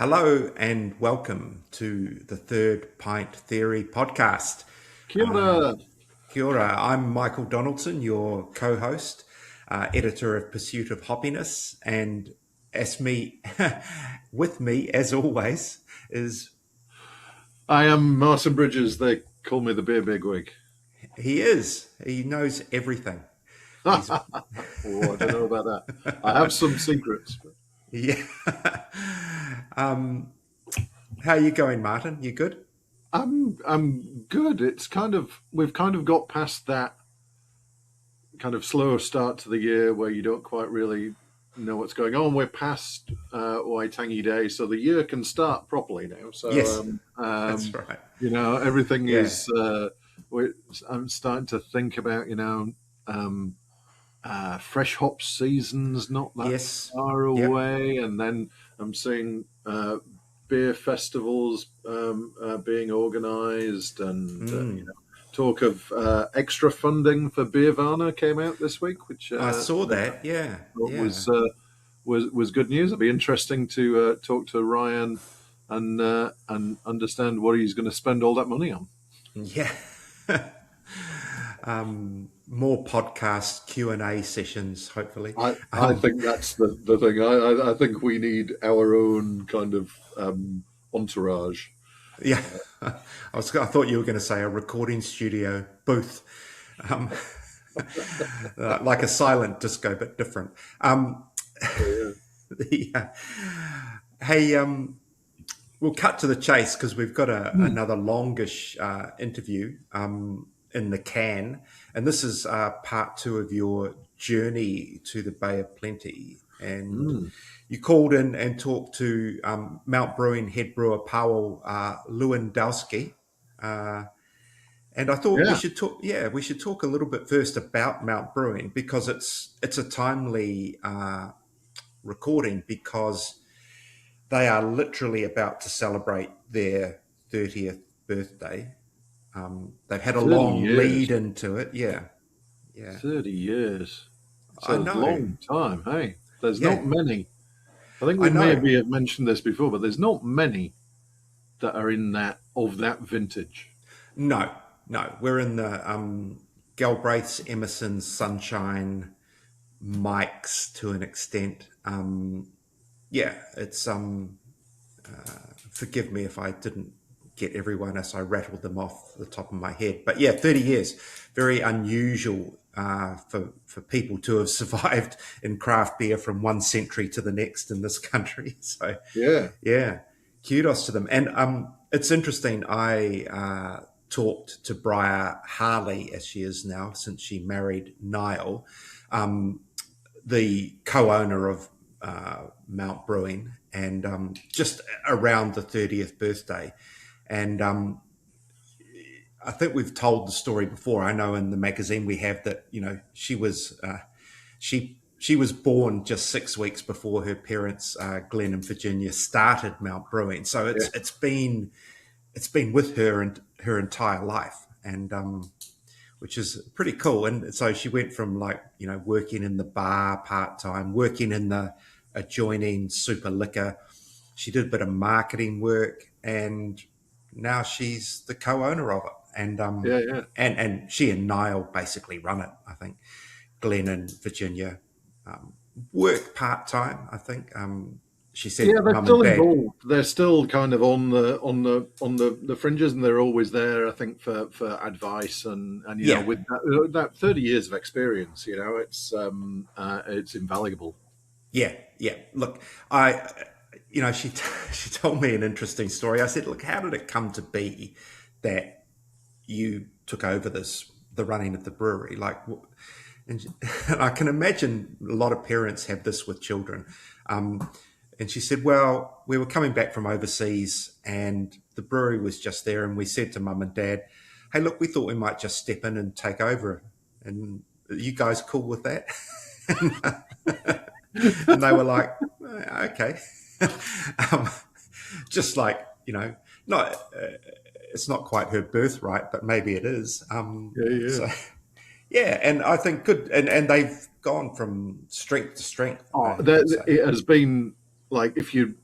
Hello and welcome to the Third Pint Theory podcast. Kia ora. Kia ora, I'm Michael Donaldson, your co-host, editor of Pursuit of Hoppiness, and as me, with me as always is I am Martin Bridges. They call me the beer bigwig. he knows everything. Oh, He's I don't know about that. I have some secrets. yeah. um, how are you going, Martin? You good? I'm good. We've kind of got past that kind of slow start to the year where you don't quite really know what's going on. We're past Waitangi Day, so the year can start properly now. Yes, So that's right. everything Yeah. is. I'm starting to think about um, fresh hop season's not that Yes. far Yep. away, and then I'm seeing beer festivals being organised, and talk of extra funding for Beervana came out this week, which I saw I that. Yeah, thought yeah, was good news. It'd be interesting to talk to Ryan and understand what he's going to spend all that money on. yeah. More podcast Q&A sessions, hopefully. I think that's the thing. I think we need our own kind of entourage. Yeah, I thought you were going to say a recording studio booth, um, like a silent disco, but different. Yeah. The, hey, we'll cut to the chase because we've got another longish interview in the can, and this is part two of your journey to the Bay of Plenty. And Mm. you called in and talked to Mount Brewing head brewer Pawel Lewandowski. Uh, and I thought we Yeah. should talk. Yeah, we should talk a little bit first about Mount Brewing because it's a timely recording because they are literally about to celebrate their 30th birthday. They've had a 30 long years. lead into it. Yeah, yeah. 30 years. It's I a know. long time. Hey, there's not Yeah, many. I think I we know. maybe have mentioned this before, but there's not many that are in that vintage. No, no. We're in the Galbraith's, Emerson's, Sunshine, Mike's to an extent. Yeah, it's forgive me if I didn't get everyone as I rattled them off the top of my head. But yeah, 30 years, very unusual for people to have survived in craft beer from one century to the next in this country. So Yeah. yeah, kudos to them. And it's interesting. I talked to Briar Harley, as she is now, since she married Niall, the co-owner of Mount Brewing, and just around the 30th birthday. And I think we've told the story before. I know in the magazine we have that, she was born just 6 weeks before her parents, Glenn and Virginia, started Mount Brewing. So Yeah. it's been with her and her entire life, and which is pretty cool. And so she went from working in the bar part time, working in the adjoining super liquor. She did a bit of marketing work, and now she's the co-owner of it. And Yeah. Yeah. she and Niall basically run it. I think Glenn and Virginia work part time. I think she Yeah, said they're mum and still dad. involved. They're still kind of on the fringes, and they're always there. I think for advice and Yeah, with that 30 years of experience, it's invaluable. yeah, yeah. Look, I, she she told me an interesting story. I said, look, how did it come to be that you took over the running of the brewery? And and I can imagine a lot of parents have this with children. And she said, well, we were coming back from overseas and the brewery was just there. And we said to mum and dad, hey, look, we thought we might just step in and take over. And are you guys cool with that? And they were like, okay. um, just like, not, it's not quite her birthright, but maybe it is. Yeah, yeah. So, yeah. And I think good. And they've gone from strength to strength, Oh, I would say. it has been like if you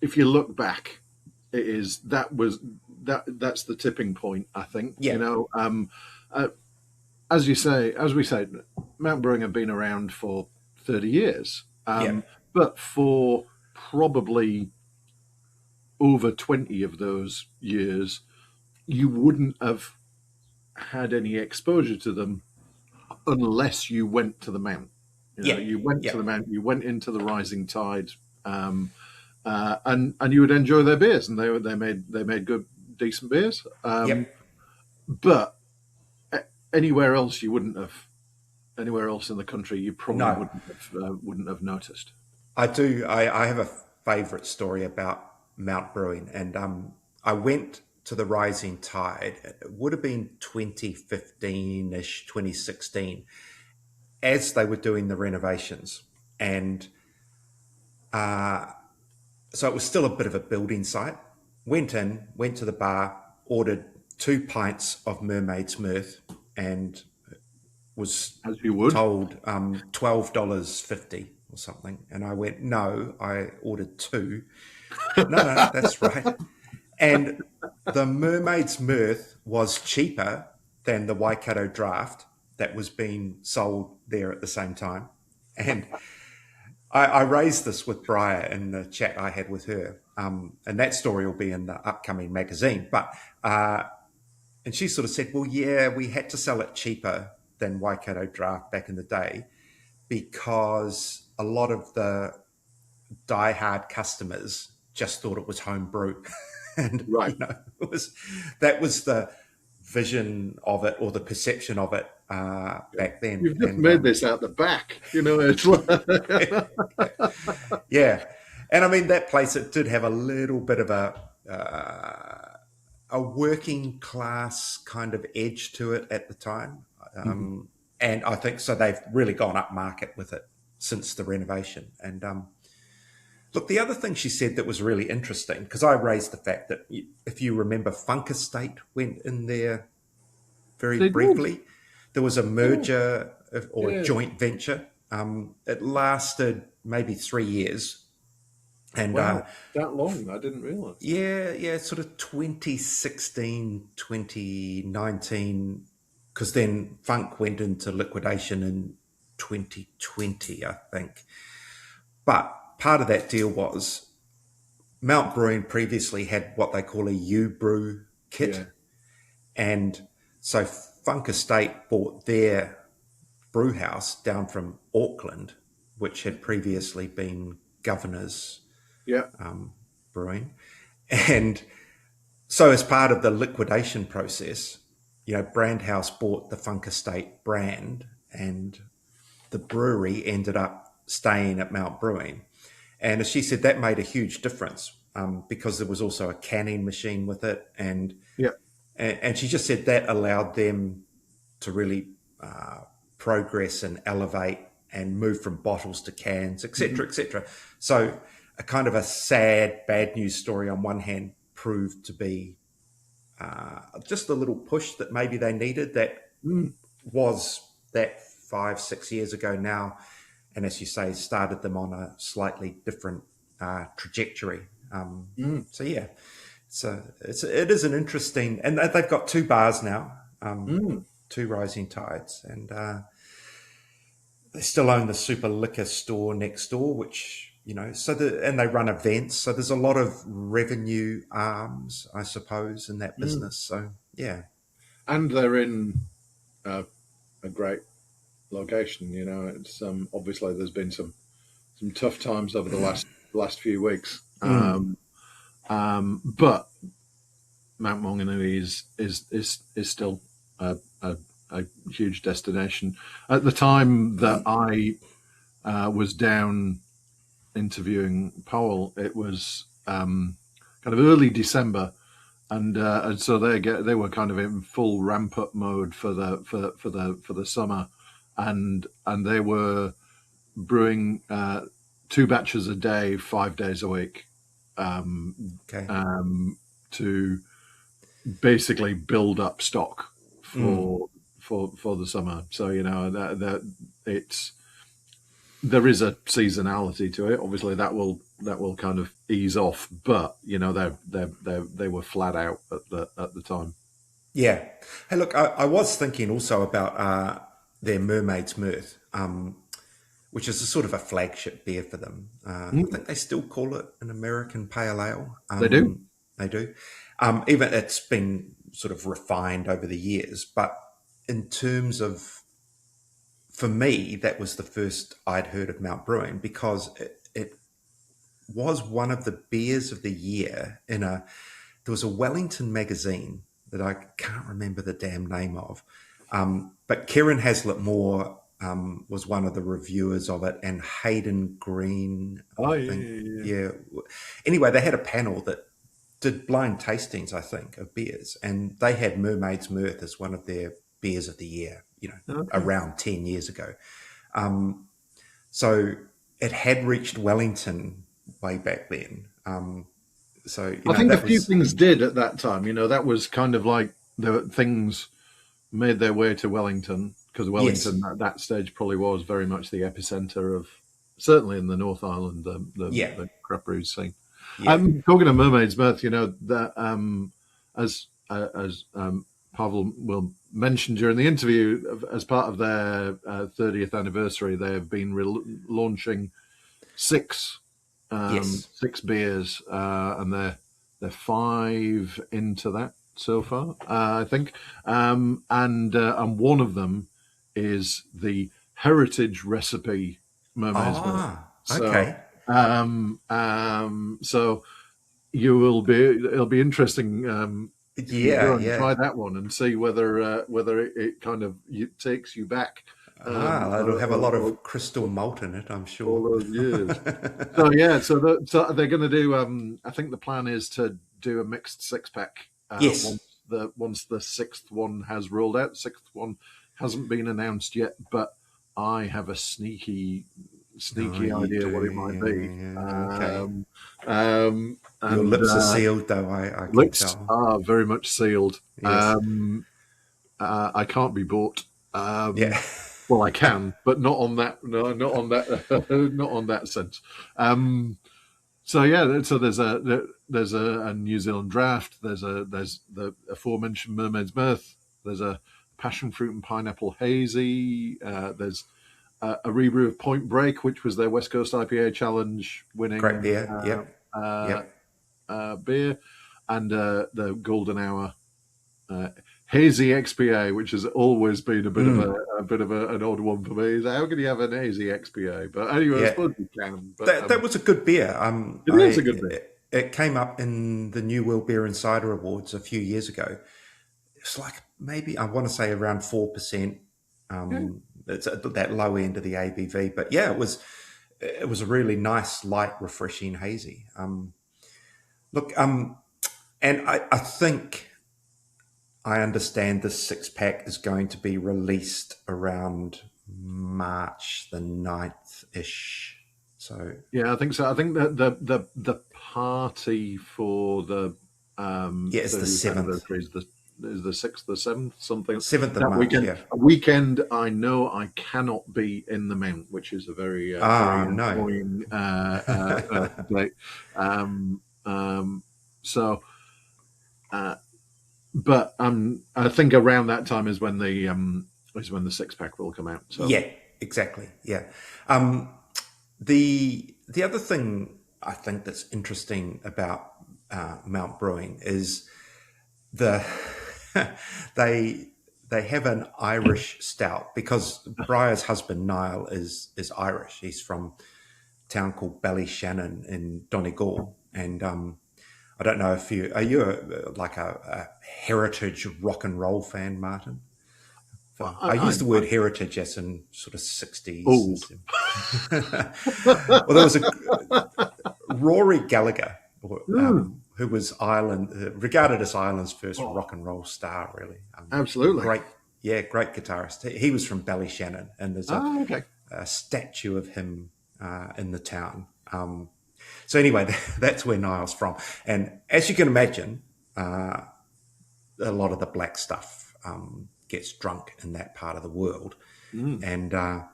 if you look back, it is that's the tipping point. I think Yeah, uh, as you say, as we say, Mount Brewing have been around for 30 years, yeah, but for probably over 20 of those years, you wouldn't have had any exposure to them unless you went to the Mount. yeah, You went yeah. to the Mount, you went into the Rising Tide, um, and you would enjoy their beers, and they made good, decent beers. Yep. But anywhere else, you wouldn't have. Anywhere else in the country, you probably No, wouldn't have noticed. I do. I have a favourite story about Mount Brewing, and I went to the Rising Tide. It would have been 2015 ish, 2016, as they were doing the renovations, and so it was still a bit of a building site. Went in, went to the bar, ordered 2 pints of Mermaid's Mirth, and was As you would. told $12.50 or something. And I went, no, I ordered two. No, no, that's right. And the Mermaid's Mirth was cheaper than the Waikato Draft that was being sold there at the same time. And I raised this with Briar in the chat I had with her. And that story will be in the upcoming magazine. But and she sort of said, well, yeah, we had to sell it cheaper than Waikato Draft back in the day because a lot of the diehard customers just thought it was home brew. And, Right. that was the vision of it or the perception of it back then. You've just And made this out the back. It's like yeah. And I mean, that place, it did have a little bit of a working class kind of edge to it at the time. And I think so they've really gone up market with it since the renovation. And look, the other thing she said that was really interesting, because I raised the fact that if you remember, Funk Estate went in there very they did. briefly. There was a merger or a Yeah. joint venture. It lasted maybe 3 years. And Wow, that long? I didn't realize. yeah, sort of 2016, 2019, because then Funk went into liquidation in 2020, I think. But part of that deal was Mount Brewing previously had what they call a U Brew kit. Yeah. And so Funk Estate bought their brew house down from Auckland, which had previously been Governor's Yeah. Brewing. And so as part of the liquidation process, Brandhouse bought the Funk Estate brand and the brewery ended up staying at Mount Brewing. And as she said, that made a huge difference because there was also a canning machine with it. And Yeah. she just said that allowed them to really progress and elevate and move from bottles to cans, etc., etc. So a kind of a sad, bad news story on one hand proved to be just a little push that maybe they needed that was that 5-6 years ago now. And as you say, started them on a slightly different trajectory. So yeah, it is an interesting, and they've got two bars now, two Rising Tides, and they still own the Super Liquor store next door, which and they run events. So there's a lot of revenue arms, I suppose, in that business. So yeah, And they're in a great location. It's obviously there's been some tough times over the last few weeks. But Mount Maunganui is still a huge destination. At the time that I was down interviewing Pawel, it was kind of early December, and so they were kind of in full ramp up mode for the summer, and they were brewing 2 batches a day, 5 days a week, okay, to basically build up stock for the summer. So that it's there is a seasonality to it. Obviously, that will kind of ease off. But they were flat out at the time. Yeah. Hey, look, I was thinking also about their Mermaid's Mirth, which is a sort of a flagship beer for them. I Mm, think they still call it an American Pale Ale. they do. They do. Even it's been sort of refined over the years, but in terms of, for me, that was the first I'd heard of Mount Brewing because it was one of the beers of the year there was a Wellington magazine that I can't remember the damn name of, but Kieran Haslett Moore was one of the reviewers of it, and Hayden Green, I Oh yeah, think. yeah, yeah. Yeah. Anyway, they had a panel that did blind tastings, I think, of beers, and they had Mermaid's Mirth as one of their beers of the year. Okay. Around 10 years ago. So it had reached Wellington way back then. So I think a that few was things did at that time. That was kind of like the things made their way to Wellington, because yes, Wellington at that stage probably was very much the epicenter of, certainly in the North Island, yeah, the craft brews scene. yeah, Talking of Mermaid's Mirth, that as Pavel will mention during the interview, as part of their 30th anniversary, they have been launching six yes. six beers, and they're five into that so far, I think. And one of them is the heritage recipe Mermaid's Milk. Ah, So, okay. so it'll be interesting, if you Yeah, go and yeah. try that one and see whether it kind of takes you back, It'll have a lot or of crystal malt in it, I'm all sure. those years. So yeah, so they're going to do. I think the plan is to do a mixed six pack, Yes. once the sixth one has rolled out. The sixth one hasn't been announced yet, but I have a Oh, sneaky you idea do. what it might be. Yeah, yeah. Okay. Your And lips are sealed, though. I can lips tell. are very much sealed. Yes. I can't be bought. Yeah. Well, I can, but not on that. No, not on that. Not on that sense. So yeah, so there's a New Zealand draft. There's the aforementioned Mermaid's Mirth. There's a passion fruit and pineapple hazy. There's a rebrew of Point Break, which was their West Coast IPA challenge Great winning beer. Yep. uh, Yep. beer, and the Golden Hour hazy XPA, which has always been an odd one for me. So how can you have an hazy XPA? But anyway, I Yeah. suppose you can. But That was a good beer. it is a good beer. It came up in the New World Beer Insider Awards a few years ago. It's like maybe I want to say around 4%. Yeah. It's at that low end of the ABV, but yeah, it was a really nice, light, refreshing hazy. Look, and I think I understand this six pack is going to be released around March the 9th ish. So Yeah, I think so. I think that the party for the yeah, it's the 30th 7th, anniversary is the 6th, the 7th, something 7th of that March. weekend. Yeah. A weekend I know I cannot be in the Mount, which is a very Ah, no. annoying date. Um, so, but I think around that time is when the six pack will come out. So Yeah, exactly. Yeah. Um, the other thing I think that's interesting about Mount Brewing is the they they have an Irish stout because Briar's husband Niall is Irish. He's from a town called Ballyshannon in Donegal, and I don't know if like a heritage rock and roll fan, Martin. I use the word I'm heritage as in sort of 60s. old. Well, there was a Rory Gallagher, Mm, who was Ireland regarded as Ireland's first oh, rock and roll star. Really, absolutely. great, yeah, great guitarist. He was from Ballyshannon, and there's Okay. a statue of him in the town. So anyway, that's where Niall's from, and as you can imagine, a lot of the black stuff gets drunk in that part of the world, Mm. and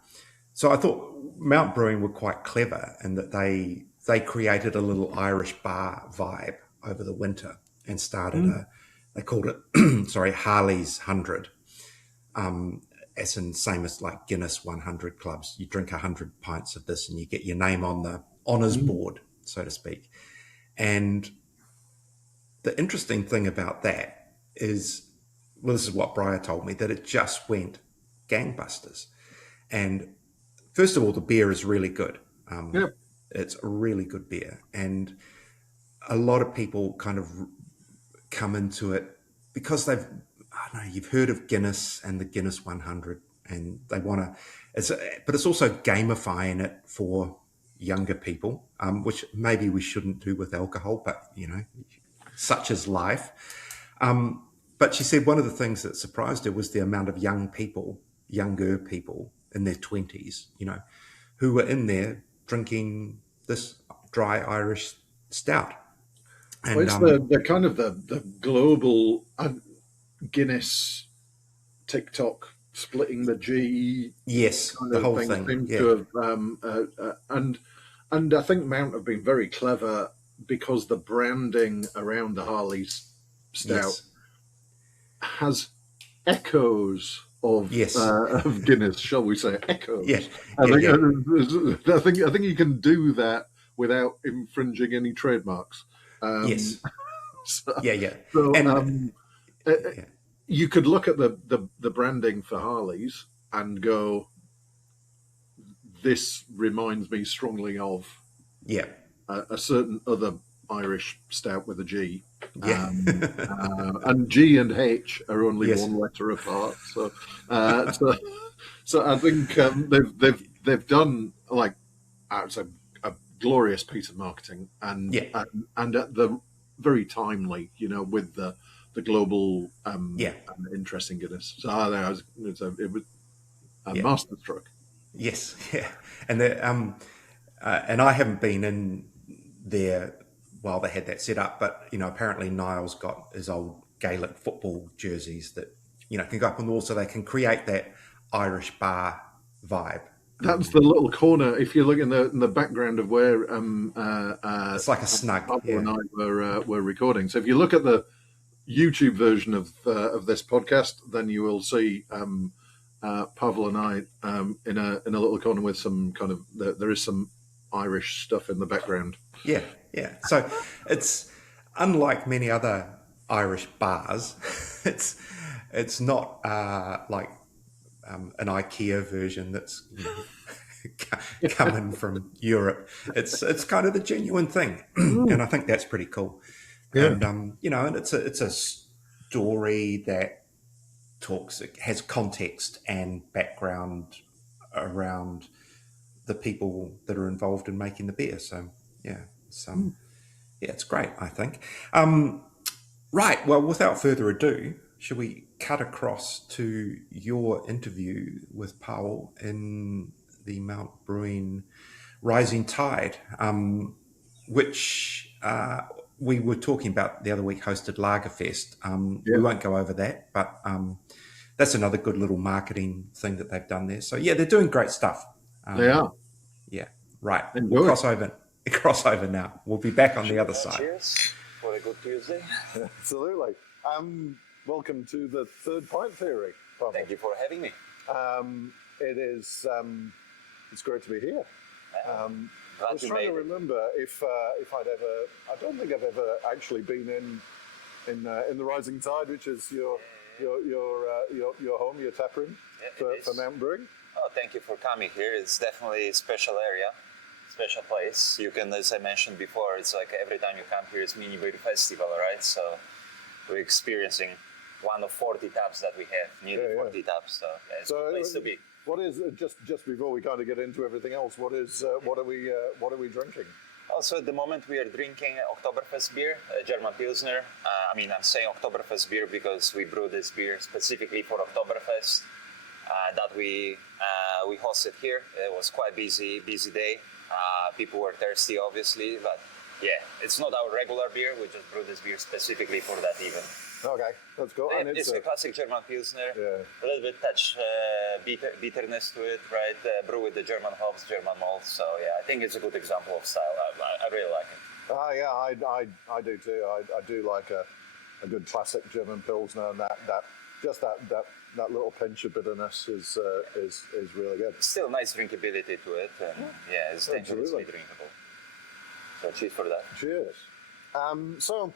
so I thought Mount Brewing were quite clever in that they they created a little Irish bar vibe over the winter and started Mm. they called it, sorry, Harley's 100. As in same as like Guinness 100 clubs. You drink 100 pints of this and you get your name on the honours Mm. board, so to speak. And the interesting thing about that is, well, this is what Briar told me, that it just went gangbusters. And first of all, the beer is really good. Yeah. It's a really good beer. And a lot of people kind of come into it because they've, I don't know, you've heard of Guinness and the Guinness 100, and they want to, but it's also gamifying it for younger people, which maybe we shouldn't do with alcohol, but such is life. But she said one of the things that surprised her was the amount of younger people in their 20s, who were in there drinking this dry Irish stout. Well, And it's the kind of the global Guinness TikTok splitting the G yes, kind the of whole thing thing. seems Yeah. to have and I think Mount have been very clever because the branding around the Harley's stout Yes. has echoes Yes. of Guinness, shall we say? Echoes. Yeah. I Yeah. think, Yeah. I think you can do that without infringing any trademarks. Um, Yes. so, Yeah. Yeah. so And yeah. you could look at the branding for Harley's and go, this reminds me strongly of Yeah. a certain other Irish stout with a G. Yeah. And G and H are only Yes. one letter apart. So I think they've done like it's a glorious piece of marketing Yeah. and at the very timely, with the global Yeah. interest in Guinness. So it was a Yeah. masterstroke. Yes. Yeah. And and I haven't been in there while they had that set up, but apparently Niall's got his old Gaelic football jerseys that can go up on the wall, so they can create that Irish bar vibe. That's the little corner. If you look in the background of where It's like a snug. Pawel and Yeah. I were recording. So if you look at the YouTube version of this podcast, then you will see Pawel and I in a little corner with some kind of there is some Irish stuff in the background. Yeah. Yeah. So it's unlike many other Irish bars. It's not like an IKEA version that's coming from Europe. It's kind of the genuine thing, and I think that's pretty cool. Yeah. And and it's a story that has context and background around the people that are involved in making the beer. So yeah, it's great, I think. Right. Well, without further ado, should we cut across to your interview with Pawel in the Mount Brewing Rising Tide, which we were talking about the other week, hosted Lagerfest. Yeah. We won't go over that, but that's another good little marketing thing that they've done there. So yeah, they're doing great stuff. They are. Yeah. Right. Enjoy. We'll cross over now. We'll be back on the other side. Cheers for a good Tuesday. Absolutely. Welcome to the third pint theory. Pawel. Thank you for having me. It is. It's great to be here. I Glad was you trying made to it. remember if I'd ever. I don't think I've ever actually been in the Rising Tide, which is your home, your tap room Yeah, it for is. Mount Brewing. Oh, thank you for coming here. It's definitely a special area, special place. You can, as I mentioned before, it's like every time you come here, it's mini beer festival, right? So we're experiencing one of 40 taps that we have, nearly 40 taps. So yeah, it's a good place to be. What is just before we kind of get into everything else? What are we drinking? Also, at the moment, we are drinking Oktoberfest beer, German Pilsner. I'm saying Oktoberfest beer because we brew this beer specifically for Oktoberfest that we hosted here. It was quite busy day. People were thirsty, obviously, but yeah, it's not our regular beer. We just brew this beer specifically for that event. Okay, that's cool. And It's a classic German Pilsner, Yeah. a little bit touch bitterness to it, right? Brew with the German hops, German malts. So yeah, I think it's a good example of style. really like it. Yeah, I do too. I do like a good classic German Pilsner, and that little pinch of bitterness is really good. Still nice drinkability to it, and yeah, it's dangerously Absolutely. drinkable. So cheers for that. Cheers. So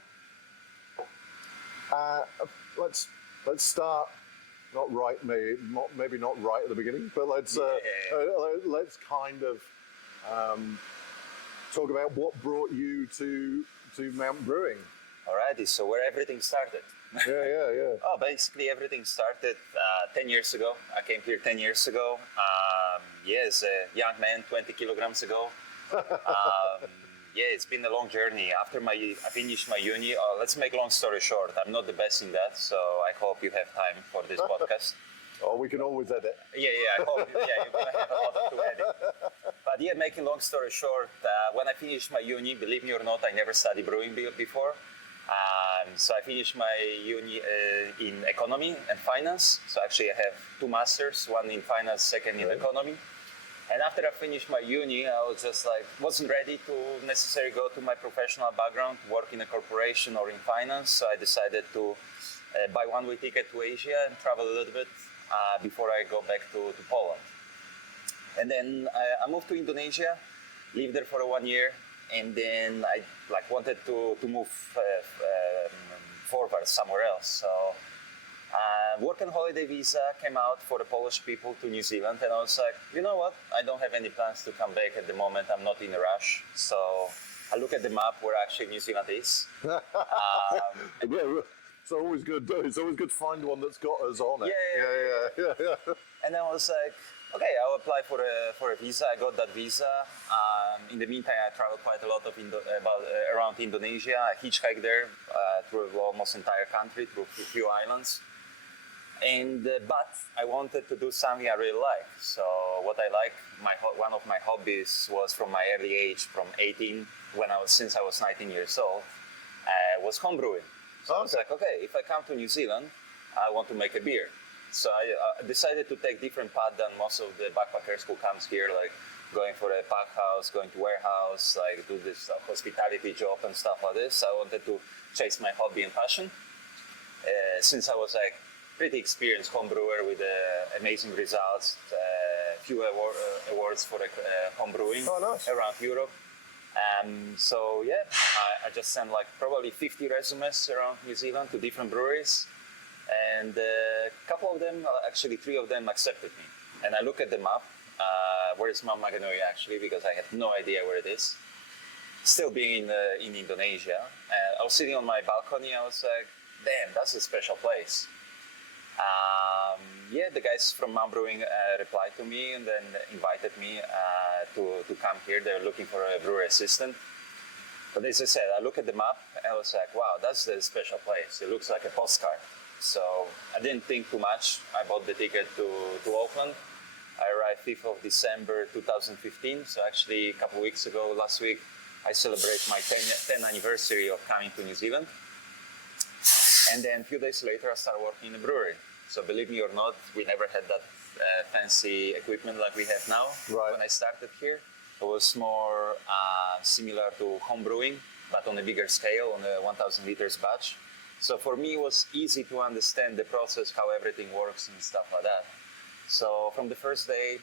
let's start. Not right, maybe not right at the beginning, but let's kind of talk about what brought you to Mount Brewing. Alrighty, so where everything started. Yeah. Oh, basically everything started 10 years ago. I came here 10 years ago. As a young man, 20 kilograms ago. It's been a long journey. After I finished my uni, let's make long story short, I'm not the best in that, so I hope you have time for this podcast. Oh, we can always edit. I hope you're going to have a lot to edit. But making long story short, when I finished my uni, believe me or not, I never studied brewing before. So I finished my uni in economy and finance. So actually I have 2 masters, one in finance, second in economy. And after I finished my uni, I was just wasn't ready to necessarily go to my professional background, work in a corporation or in finance. So I decided to buy one-way ticket to Asia and travel a little bit before I go back to Poland. And then I moved to Indonesia, lived there for 1 year, and then I wanted to move forward somewhere else. So work and holiday visa came out for the Polish people to New Zealand, and I was like, you know what? I don't have any plans to come back at the moment. I'm not in a rush. So I look at the map where actually New Zealand is. It's always good. It's always good to find one that's got us on it. Yeah. And I was like, okay, I'll apply for a visa. I got that visa. In the meantime, I traveled quite a lot around Indonesia. I hitchhiked there through almost entire country, through a few islands. And but I wanted to do something I really like. So what I like, one of my hobbies was from my early age, from 18, since I was 19 years old, was homebrewing. So I was like, okay, if I come to New Zealand, I want to make a beer. So I decided to take different path than most of the backpackers who comes here, like going for a pack house, going to warehouse, like do this hospitality job and stuff like this. I wanted to chase my hobby and passion. Since I was pretty experienced home brewer with amazing results, few awards for home brewing around Europe. I just sent probably 50 resumes around New Zealand to different breweries. And a couple of them, actually 3 of them accepted me. And I look at the map, where is Mount Brewing actually, because I had no idea where it is. Still being in Indonesia. I was sitting on my balcony, I was like, damn, that's a special place. The guys from Mount Brewing replied to me and then invited me to come here. They were looking for a brewer assistant. But as I said, I look at the map and I was like, wow, that's the special place. It looks like a postcard. So I didn't think too much. I bought the ticket to Auckland. I arrived 5th of December 2015. So actually a couple of weeks ago, last week, I celebrate my 10th anniversary of coming to New Zealand. And then a few days later, I started working in a brewery. So believe me or not, we never had that fancy equipment like we have now. Right. When I started here, it was more similar to home brewing, but on a bigger scale, on a 1,000 liters batch. So for me, it was easy to understand the process, how everything works and stuff like that. So from the first day,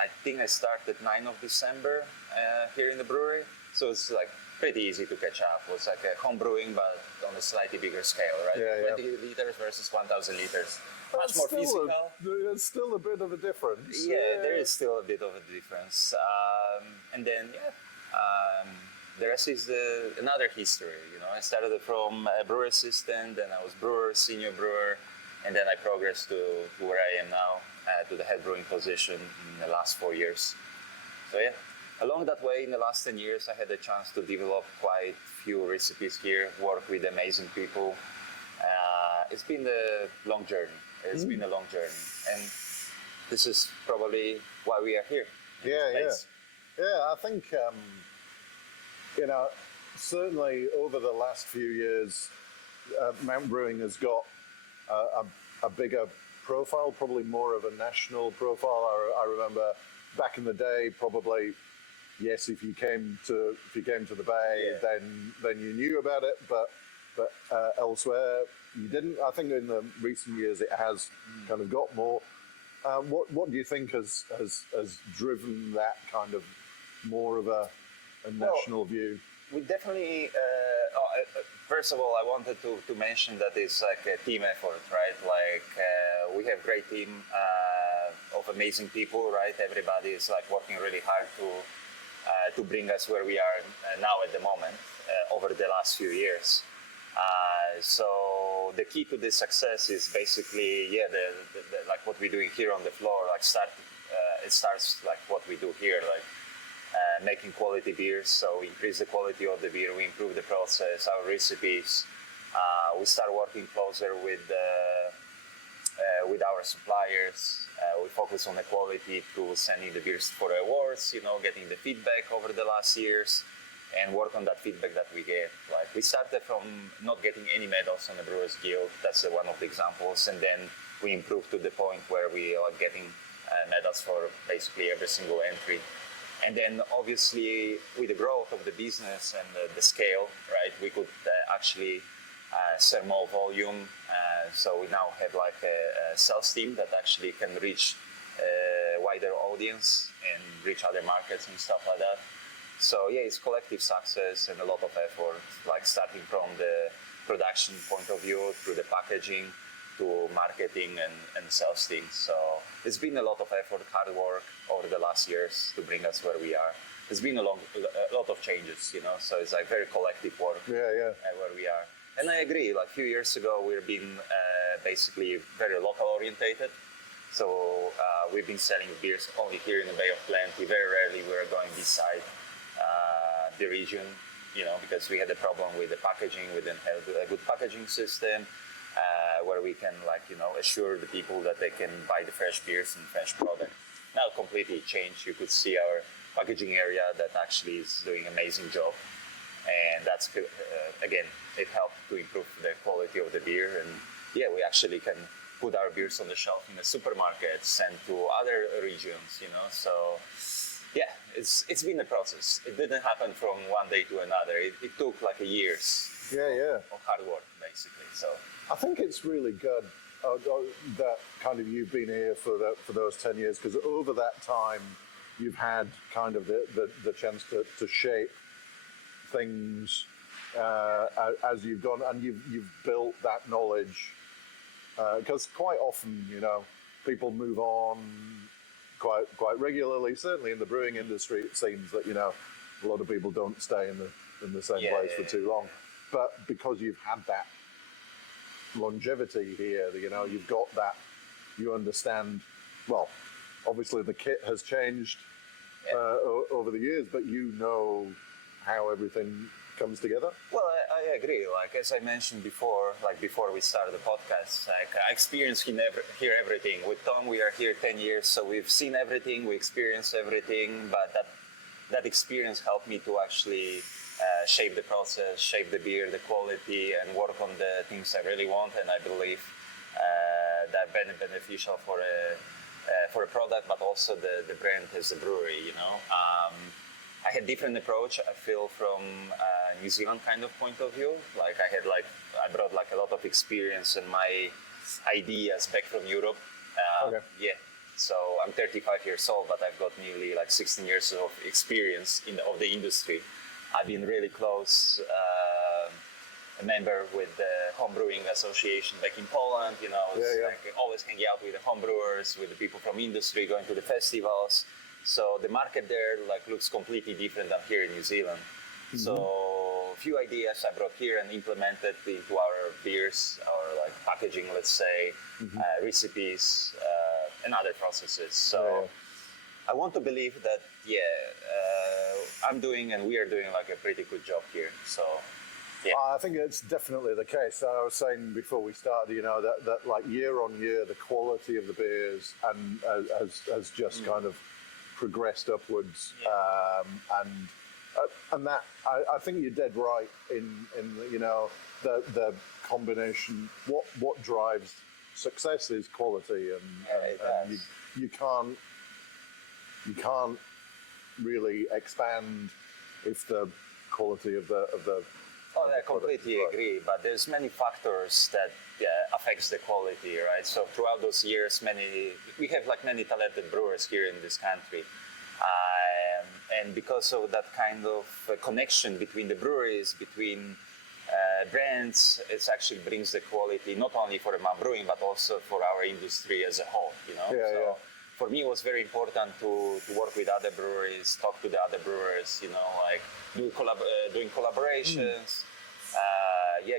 I think I started 9th of December here in the brewery. So it's pretty easy to catch up. It was like a home brewing, but on a slightly bigger scale, right? Yeah. 20 liters versus 1,000 liters. Much more still physical. There's still a bit of a difference. Yeah, there is still a bit of a difference. And then, the rest is another history. I started from a brewer assistant, then I was brewer, senior brewer, and then I progressed to where I am now, to the head brewing position in the last 4 years. So along that way, in the last 10 years, I had a chance to develop quite a few recipes here, work with amazing people. It's been a long journey. It's been a long journey. And this is probably why we are here. I think, certainly over the last few years, Mount Brewing has got a bigger profile, probably more of a national profile. I remember back in the day, probably yes, if you came to the Bay, then you knew about it, but elsewhere you didn't. I think in the recent years it has kind of got more. What do you think has driven that kind of more of a national view? We definitely. First of all, I wanted to mention that it's like a team effort, right? Like we have great team of amazing people, right? Everybody is like working really hard to bring us where we are now at the moment over the last few years. So the key to this success is basically, the like what we're doing here on the floor. Like it starts like what we do here, like making quality beers. So we increase the quality of the beer, we improve the process, our recipes. We start working closer with our suppliers. We focus on the quality to sending the beers for awards, getting the feedback over the last years, and work on that feedback that we get. Like we started from not getting any medals on the Brewers Guild. That's one of the examples, and then we improved to the point where we are getting medals for basically every single entry. And then obviously with the growth of the business and the scale, right, we could actually sell more volume. So we now have like a sales team that actually can reach a wider audience and reach other markets and stuff like that. So it's collective success and a lot of effort, like starting from the production point of view through the packaging to marketing and sales things. So it's been a lot of effort, hard work over the last years to bring us where we are. There's been a lot of changes, so it's like very collective work where we are. And I agree, like a few years ago, we've been basically very local orientated. So we've been selling beers only here in the Bay of Plenty. Very rarely we're going beside the region, because we had a problem with the packaging. We didn't have a good packaging system where we can, assure the people that they can buy the fresh beers and fresh product. Now completely changed. You could see our packaging area that actually is doing an amazing job. And that's, again, it helped to improve the quality of the beer. And we actually can put our beers on the shelf in the supermarkets and to other regions, So, it's been a process. It didn't happen from one day to another. It took like years of hard work, basically. So I think it's really good that kind of you've been here for those 10 years, because over that time you've had kind of the chance to shape things as you've gone, and you've built that knowledge, because quite often people move on quite regularly. Certainly in the brewing industry, it seems that a lot of people don't stay in the same place for too long. But because you've had that longevity here, you've got that, you understand. Well, obviously the kit has changed over the years, but how everything comes together. Well, I agree. Like as I mentioned before, before we started the podcast, I experienced here everything. With Tom, we are here 10 years, so we've seen everything, we experienced everything. But that experience helped me to actually shape the process, shape the beer, the quality, and work on the things I really want. And I believe that been beneficial for a product, but also the brand as a brewery. I had different approach, I feel, from New Zealand kind of point of view. I brought a lot of experience and my ideas back from Europe. So I'm 35 years old, but I've got nearly 16 years of experience of the industry. I've been really close, a member with the Home Brewing Association back in Poland. Always hanging out with the home brewers, with the people from industry, going to the festivals. So the market there looks completely different than here in New Zealand. Mm-hmm. So a few ideas I brought here and implemented into our beers, our packaging, let's say, recipes, and other processes. So I want to believe that I'm doing and we are doing a pretty good job here. So I think it's definitely the case. I was saying before we started, that year on year the quality of the beers and has just kind of progressed upwards, and that I think you're dead right in the combination. What drives success is quality, and you can't really expand if the quality of the Oh, I completely agree. But there's many factors that affects the quality, right? So throughout those years, we have like many talented brewers here in this country, and because of that kind of connection between the breweries, between brands, it actually brings the quality not only for the Mount Brewing but also for our industry as a whole. You know, so for me, it was very important to work with other breweries, talk to the other brewers. You know, like doing collaborations.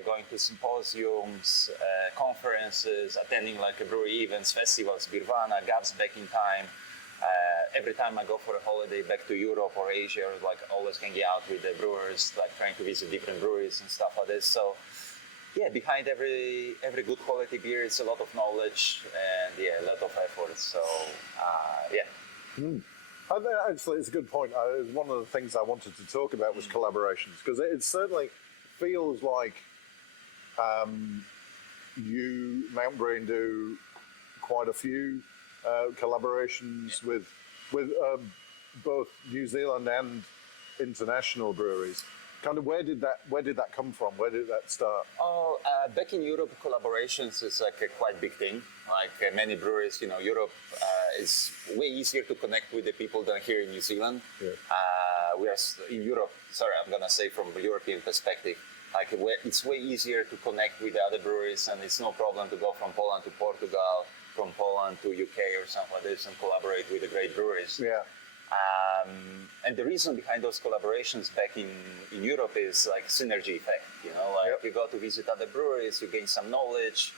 Going to symposiums, conferences, attending like a brewery events, festivals, Birvana, Gaps back in time. Every time I go for a holiday back to Europe or Asia, I was like always hanging out with the brewers, like trying to visit different breweries and stuff like this. So behind every good quality beer, it's a lot of knowledge and a lot of effort. So Actually, it's a good point. One of the things I wanted to talk about was collaborations, because it certainly feels like Mount Brewing, do quite a few collaborations with both New Zealand and international breweries. Kind of where did that come from? Where did that start? Back in Europe, collaborations is like a quite big thing. Like many breweries, you know, Europe is way easier to connect with the people than here in New Zealand. Yeah. We are in Europe. Sorry, I'm gonna say from a European perspective, like it's way easier to connect with the other breweries, and it's no problem to go from Poland to Portugal, from Poland to UK or something like this, and collaborate with the great breweries. Yeah. And the reason behind those collaborations back in Europe is like synergy effect. You know, like you go to visit other breweries, you gain some knowledge,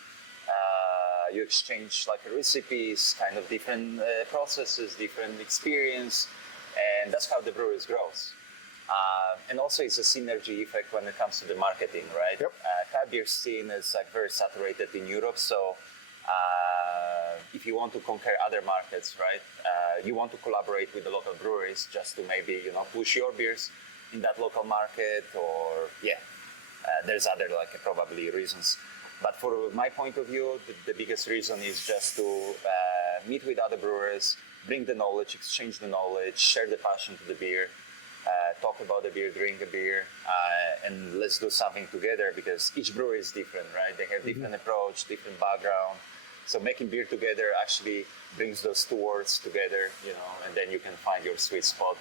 you exchange like recipes, kind of different processes, different experience, and that's how the breweries grows. And also it's a synergy effect when it comes to the marketing, right? Yep. Craft beer scene is like very saturated in Europe, so if you want to conquer other markets, right, you want to collaborate with the local breweries just to maybe, you know, push your beers in that local market, or there's other like probably reasons. But for my point of view, the biggest reason is just to meet with other brewers, bring the knowledge, exchange the knowledge, share the passion to the beer, talk about the beer, drink the beer, and let's do something together, because each brewery is different, right? They have different approach, different background. So making beer together actually brings those two worlds together, you know, and then you can find your sweet spot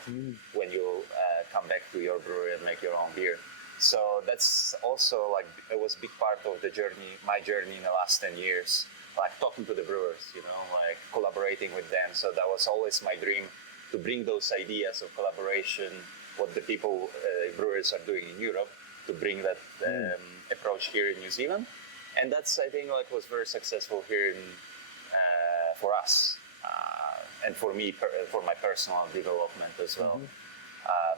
when you come back to your brewery and make your own beer. So that's also like, it was a big part of the journey, my journey in the last 10 years, like talking to the brewers, you know, like collaborating with them. So that was always my dream, to bring those ideas of collaboration, what the people, brewers are doing in Europe, to bring that approach here in New Zealand. And that's, I think, like was very successful here for us, and for me, for my personal development as well.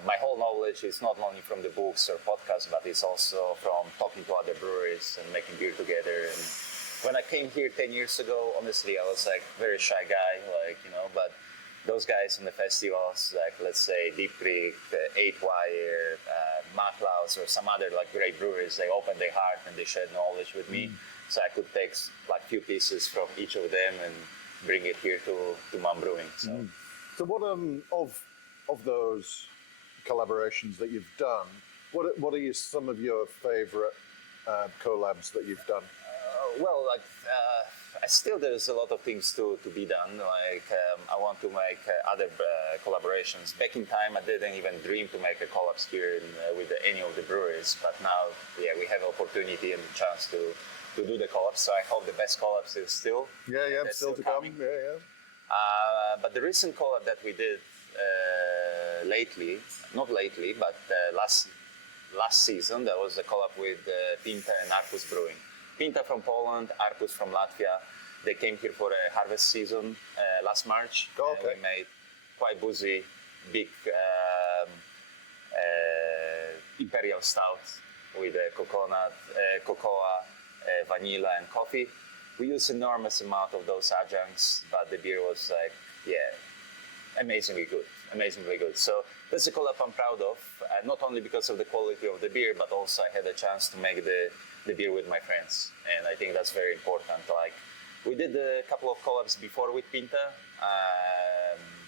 My whole knowledge is not only from the books or podcasts, but it's also from talking to other breweries and making beer together. And when I came here 10 years ago, honestly, I was like very shy guy, like, you know, but those guys in the festivals, like let's say Deep Creek, 8Wire, Maclaus, or some other like great breweries, they opened their heart and they shared knowledge with me, so I could take like few pieces from each of them and bring it here to Mount Brewing. So what of those collaborations that you've done, what are some of your favourite collabs that you've done? Well, like still there's a lot of things to be done. Like I want to make other collaborations. Back in time, I didn't even dream to make a collabs here with any of the breweries. But now, we have opportunity and chance to do the collabs. So I hope the best collabs is still still to coming. come. But the recent collab that we did but last season, that was a collab with Pinta and Arcus Brewing. Pinta from Poland, Arcus from Latvia. They came here for a harvest season last March. Okay. We made quite boozy, big imperial stout with coconut, cocoa, vanilla, and coffee. We used enormous amount of those adjuncts, but the beer was like, amazingly good. So that's a collab I'm proud of, not only because of the quality of the beer, but also I had a chance to make the beer with my friends, and I think that's very important. Like we did a couple of collabs before with Pinta,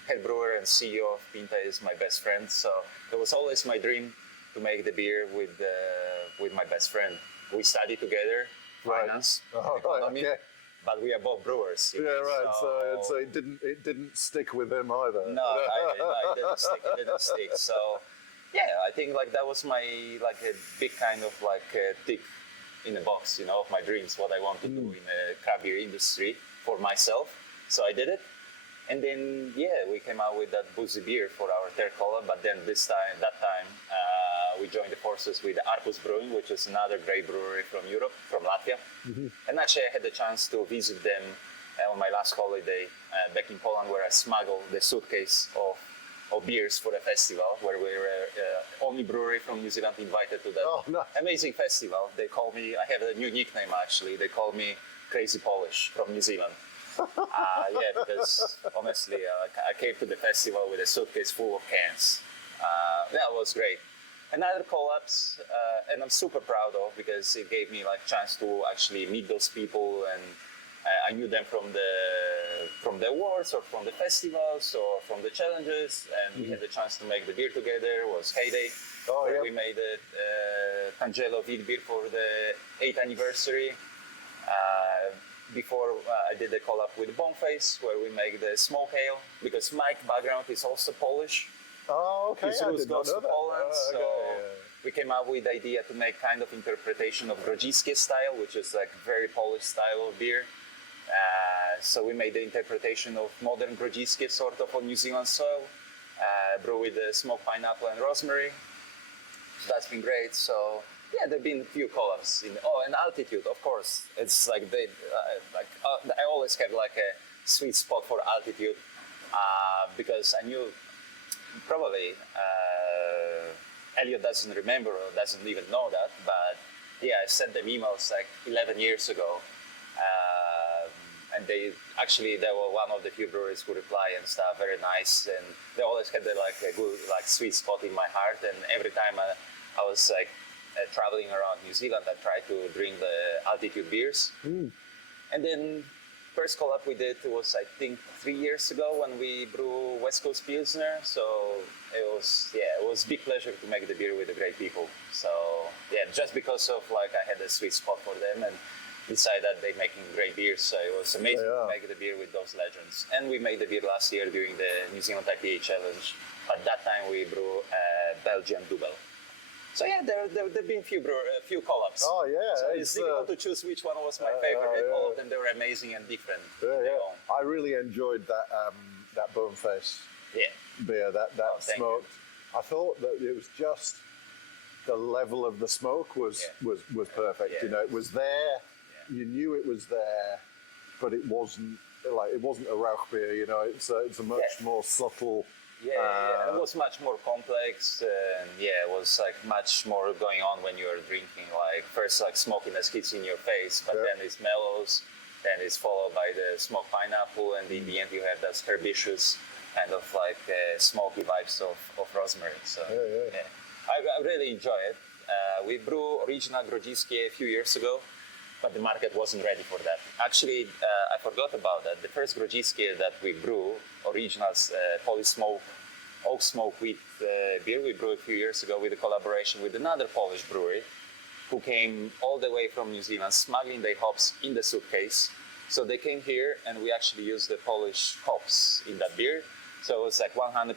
head brewer and CEO of Pinta is my best friend. So it was always my dream to make the beer with my best friend. We studied together, Right. finance, Oh, economy, right, okay. but we are both brewers. Yeah, right. So it didn't stick with him either. No, it didn't stick. It didn't stick. So, yeah, I think like that was my like a big kind of like tick in the box, you know, of my dreams, what I want to do in the craft beer industry for myself. So I did it, and then yeah, we came out with that boozy beer for our third collab. But then that time, we joined the forces with Arcus Brewing, which is another great brewery from Europe, from Latvia. And actually, I had the chance to visit them on my last holiday back in Poland, where I smuggled the suitcase of beers for a festival, where we were only brewery from New Zealand invited to that nice. amazing festival. They call me, I have a new nickname actually, they call me Crazy Polish from New Zealand. Yeah, because honestly, I came to the festival with a suitcase full of cans. That was great. Another collabs, and I'm super proud of, because it gave me like chance to actually meet those people, and I knew them from the awards or from the festivals or from the challenges, and we had the chance to make the beer together. It was Heyday, where we made a Tangelo wheat beer for the 8th anniversary. Before I did the collab with Boneface, where we make the smoke ale, because my background is also Polish. Oh, okay. His I roots did not goes know to that. Poland, Oh, so okay, we came up with the idea to make kind of interpretation of Grodziskie style, which is like very Polish style of beer. So we made the interpretation of modern Grodziskie sort of on New Zealand soil, brew with smoked pineapple and rosemary. That's been great. So yeah, there've been a few collabs. And altitude, of course. It's like I always have like a sweet spot for altitude, because I knew probably Elliot doesn't remember or doesn't even know that, but yeah, I sent them emails like 11 years ago. And they were one of the few breweries who reply and stuff, very nice, and they always had a good sweet spot in my heart. And every time I was traveling around New Zealand, I tried to drink the altitude beers. And then first collab we did was I think 3 years ago, when we brew West Coast Pilsner. So it was a big pleasure to make the beer with the great people. So yeah, just because of I had a sweet spot for them, and decided that they're making great beers. So it was amazing to make the beer with those legends. And we made the beer last year during the New Zealand IPA Challenge. At that time we brew Belgian Double. So yeah, there've been a few collabs. Oh yeah, So it's difficult to choose which one was my favorite. All of them, they were amazing and different. I really enjoyed that Boneface beer. That smoked. I thought that it was just the level of the smoke was perfect. Yeah. You know, it was there. You knew it was there, but it wasn't a Rauch beer. You know, it's a much more subtle. It was much more complex, and it was much more going on when you were drinking. First, smokiness hits in your face, but then it's mellows, then it's followed by the smoked pineapple, and in the end you have those herbaceous kind of smoky vibes of rosemary. So I really enjoy it. We brew original Grodziskie a few years ago, but the market wasn't ready for that. Actually, I forgot about that. The first Grodziskie that we brew, original Polish smoke, oak smoke wheat beer, we brewed a few years ago with a collaboration with another Polish brewery, who came all the way from New Zealand, smuggling their hops in the suitcase. So they came here, and we actually used the Polish hops in that beer. So it was 100%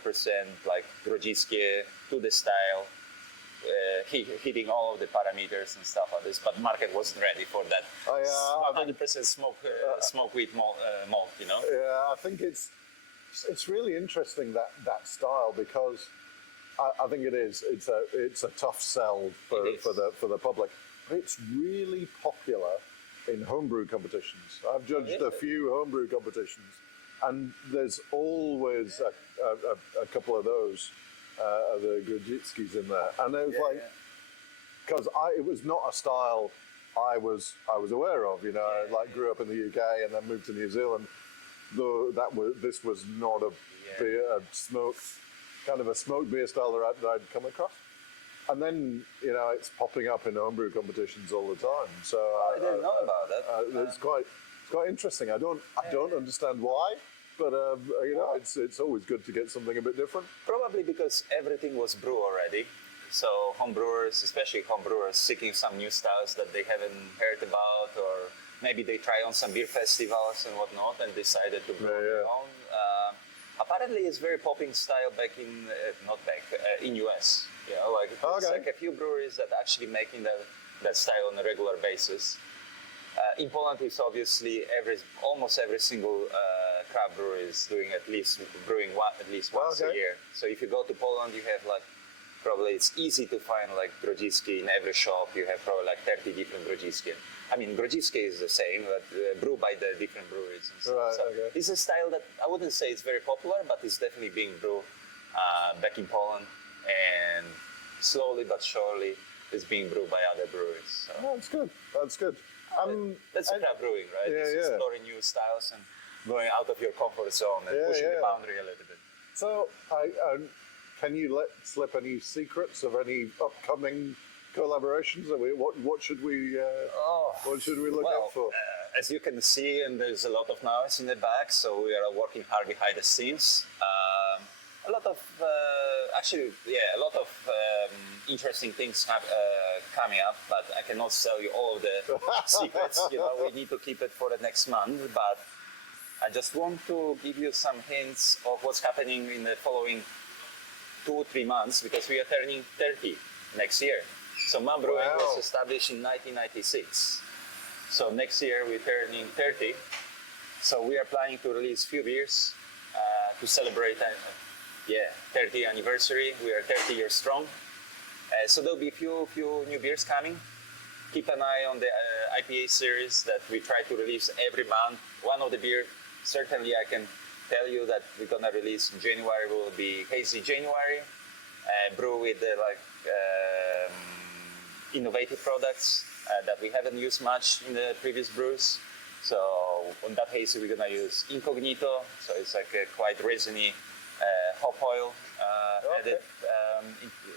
Grodziskie to the style, hitting all of the parameters and stuff like this, but market wasn't ready for that. 100% smoke wheat malt, you know. Yeah, I think it's really interesting that style, because I think it is. It's a tough sell for the public, but it's really popular in homebrew competitions. I've judged a few homebrew competitions, and there's always a couple of those. The Grodziskis in there, and it was because it was not a style I was aware of. You know, I grew up in the UK and then moved to New Zealand. Though this was not a beer, a smoked beer style that I'd come across. And then it's popping up in homebrew competitions all the time. So I didn't know about that. It's quite interesting. I don't understand why. but you know, it's always good to get something a bit different. Probably because everything was brewed already. So home brewers, especially home brewers, seeking some new styles that they haven't heard about, or maybe they try on some beer festivals and whatnot and decided to brew on their own. Apparently, it's very popping style back in, not back, in US. You know, like it's like a few breweries that actually making that style on a regular basis. In Poland, it's obviously almost every single craft brewery is doing at least once a year. So if you go to Poland, you have like probably it's easy to find like Grodziskie in every shop. You have probably like 30 different Grodziskie. I mean, Grodziskie is the same, but brewed by the different breweries. And stuff. Right, So it's a style that I wouldn't say it's very popular, but it's definitely being brewed back in Poland, and slowly but surely it's being brewed by other breweries. So. Oh, that's good. That's good. That's craft brewing, right? It's exploring new styles and going out of your comfort zone and pushing the boundary a little bit. So, can you let slip any secrets of any upcoming collaborations? What should we look out for? As you can see, and there's a lot of noise in the back, so we are working hard behind the scenes. A lot of interesting things coming up, but I cannot tell you all of the secrets. You know, we need to keep it for the next month. But I just want to give you some hints of what's happening in the following 2 or 3 months, because we are turning 30 next year. So Mount Brewing was established in 1996. So next year we're turning 30. So we are planning to release few beers to celebrate 30th anniversary. We are 30 years strong. So there'll be few new beers coming. Keep an eye on the IPA series that we try to release every month. One of the beer, certainly I can tell you that we're gonna release in January will be Hazy January, brew with innovative products that we haven't used much in the previous brews. So on that hazy we're gonna use Incognito, so it's like a quite resiny hop oil added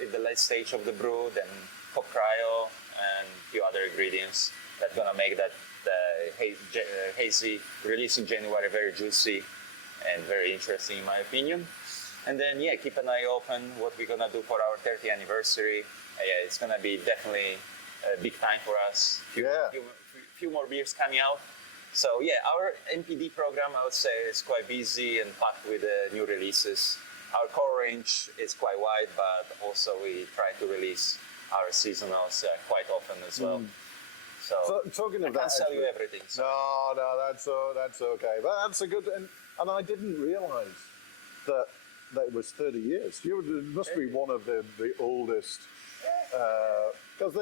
in the late stage of the brew, then hop cryo and a few other ingredients that gonna make that hazy release in January very juicy and very interesting in my opinion. And then keep an eye open what we're gonna do for our 30th anniversary. It's gonna be definitely a big time for us. Few more beers coming out. So our NPD program I would say is quite busy and packed with new releases. Our core range is quite wide, but also we try to release our seasonals quite often as well. So talking of I can't that, tell you everything. So. No, that's okay. But that's a good, and I didn't realise that it was 30 years. You must be one of the oldest, because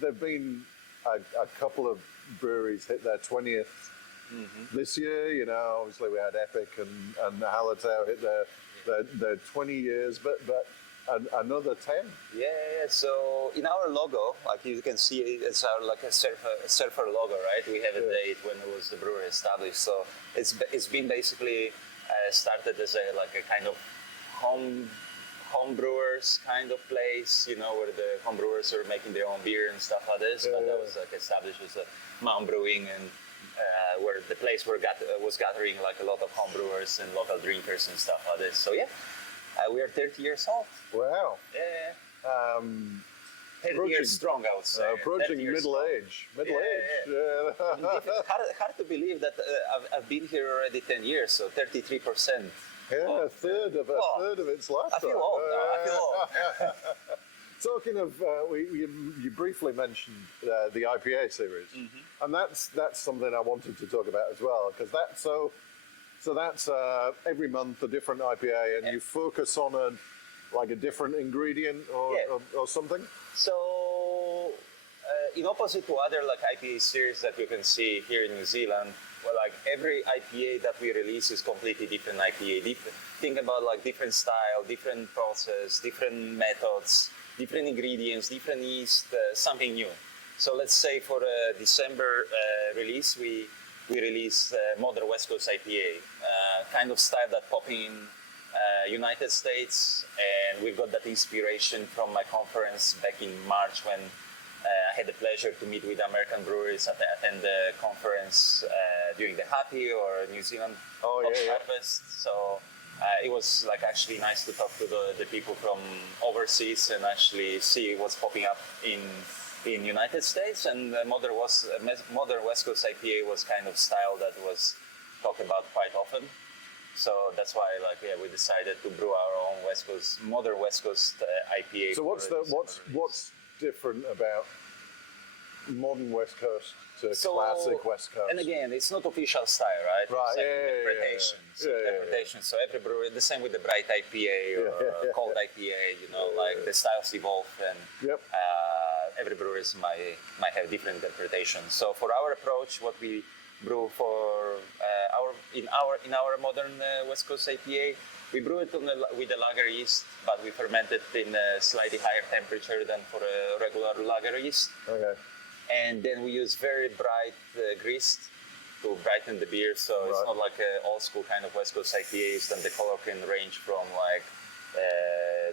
there've been a couple of breweries hit their 20th this year. You know, obviously we had Epic and Hallertau hit their 20 years, but another 10. Yeah. So in our logo, like you can see, it's our like a surfer logo, right? We have a date when it was the brewery established. So it's been basically started as a kind of home brewers kind of place, you know, where the home brewers are making their own beer and stuff like this. But that was like established as a Mount Brewing, and where the place was gathering like a lot of home brewers and local drinkers and stuff like this. So we are 30 years old. Wow. Yeah. 30 years strong, I would say. Approaching middle age. Hard to believe that I've been here already 10 years, so 33%. Yeah, a third of its lifetime. I feel old now. I feel old. Talking of, you briefly mentioned the IPA series, and that's something I wanted to talk about as well, because that's that's every month a different IPA, and you focus on a different ingredient or something. So, in opposite to other IPA series that you can see here in New Zealand, well, every IPA that we release is completely different IPA. Think about different style, different process, different methods, different ingredients, different yeast, something new. So let's say for a December release, we release Modern West Coast IPA, kind of style that popping in United States, and we've got that inspiration from my conference back in March when I had the pleasure to meet with American breweries, attend the conference during the Happy or New Zealand Hops Harvest. So it was like actually nice to talk to the people from overseas and actually see what's popping up in United States. And Modern West Coast IPA was kind of style that was talked about quite often. So that's why, we decided to brew our own Modern West Coast IPA. So what's different about modern West Coast to classic West Coast? And again, it's not official style, right? Right. It's like interpretations. So every brewery, the same with the bright IPA or cold IPA. The styles evolve, and every brewery might have different interpretations. So for our approach, what we brew for in our modern West Coast IPA, we brew it with a lager yeast, but we ferment it in a slightly higher temperature than for a regular lager yeast. Okay. And then we use very bright grist to brighten the beer, so it's not like an old school kind of West Coast IPAs. Then the color can range from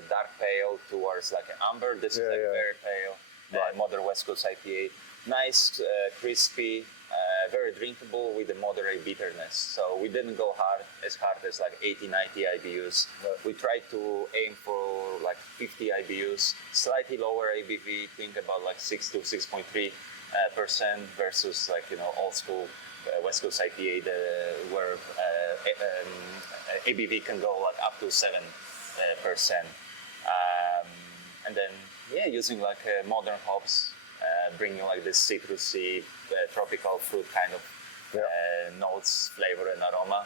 dark pale towards like an amber. This is very pale, modern West Coast IPA. Nice, crispy, very drinkable with a moderate bitterness. So we didn't go as hard as like 80, 90 IBUs. We tried to aim for like 50 IBUs, slightly lower ABV, think about like 6 to 6.3% versus old school West Coast IPA where ABV can go like up to 7%. And then using like modern hops, bringing like this citrusy, tropical fruit kind of notes, flavor, and aroma.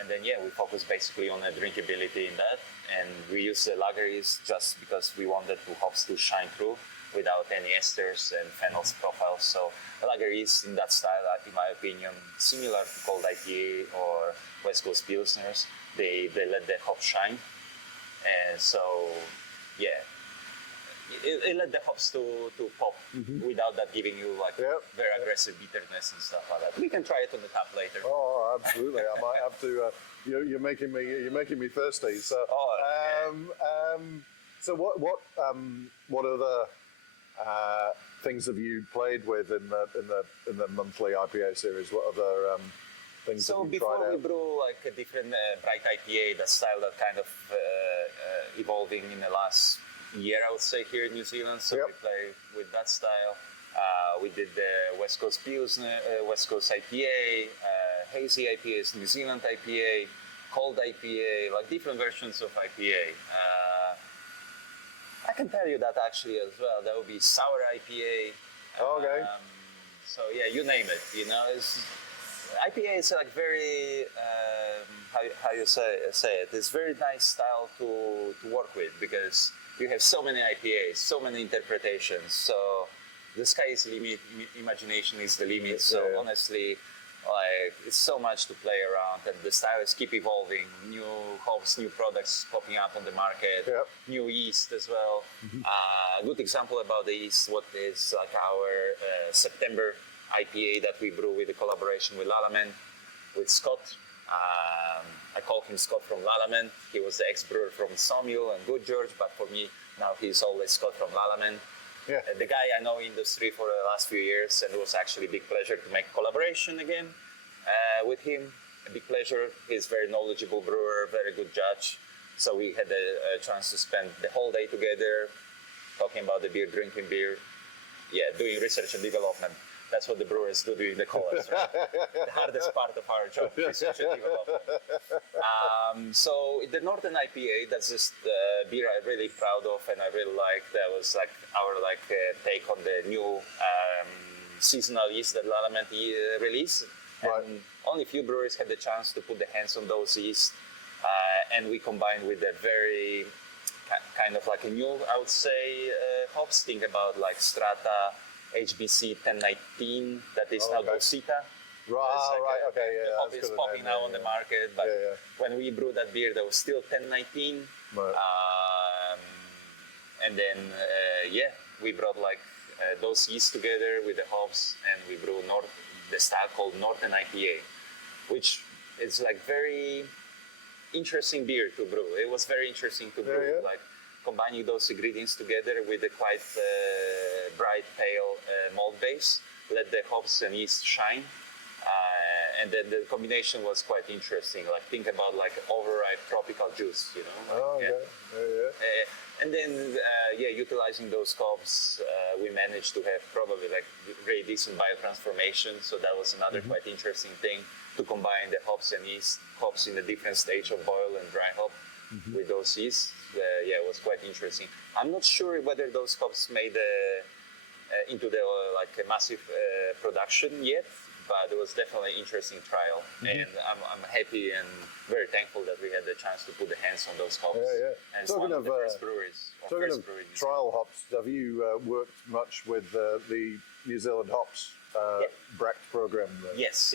And then we focus basically on the drinkability in that, and we use the lager yeast just because we wanted the hops to shine through without any esters and phenols profiles. So the lager yeast in that style, in my opinion, similar to cold IPA or West Coast Pilsners, they let the hops shine, and so it let the hops to pop without that giving you very aggressive bitterness and stuff like that. We can try it on the tap later. Oh, absolutely! I might have to. You're making me thirsty. So, so what other things have you played with in the monthly IPA series? What other things have you tried out? So before we brew like a different bright IPA, that style that kind of evolving in the last year, I would say, here in New Zealand. So we play with that style. We did the West Coast Pilsner, West Coast IPA, hazy IPAs, New Zealand IPA, cold IPA, like different versions of IPA. I can tell you that actually as well. There will be sour IPA. Okay. So you name it. IPA is like very how you say it. It's very nice style to work with because you have so many IPAs, so many interpretations. So the sky is the limit, imagination is the limit. So honestly, it's so much to play around, and the styles keep evolving. New hops, new products popping up on the market, new yeast as well. Good example about the yeast, what is like our September IPA that we brew with a collaboration with Lalaman, with Scott. I call him Scott from Lalaman. He was the ex-brewer from Sawmill and Good George, but for me, now he's always Scott from Lalaman. The guy I know in the industry for the last few years, and it was actually a big pleasure to make collaboration again with him. A big pleasure. He's a very knowledgeable brewer, very good judge. So we had a chance to spend the whole day together, talking about the beer, drinking beer, doing research and development. That's what the brewers do during the college, right? The hardest part of our job, research and development. So the Northern IPA, that's just the beer I'm really proud of and I really like. That was like our take on the new seasonal yeast that Lalaman released. And only a few breweries had the chance to put their hands on those yeast. And we combined with a very kind of like a new, I would say, hops. Think about like Strata, HBC 1019, that is now Dosita. The hop is popping now on the market, but when we brewed that beer, there was still 1019. And then, we brought those yeast together with the hops, and we brew the style called Northern IPA, which is like very interesting beer to brew. It was very interesting to brew, like combining those ingredients together with a quite base, let the hops and yeast shine. And then the combination was quite interesting. Like think about like overripe tropical juice, you know. Like, Oh, okay. and then, utilizing those hops, we managed to have probably like very decent biotransformation. So that was another quite interesting thing to combine the hops and yeast, hops in a different stage of boil and dry hop with those yeasts. It was quite interesting. I'm not sure whether those hops made into the like a massive production yet, but it was definitely an interesting trial, and I'm happy and very thankful that we had the chance to put the hands on those hops. And it's one of the first breweries. Talking of trial hops, have you worked much with the New Zealand hops Brecht program? Yes.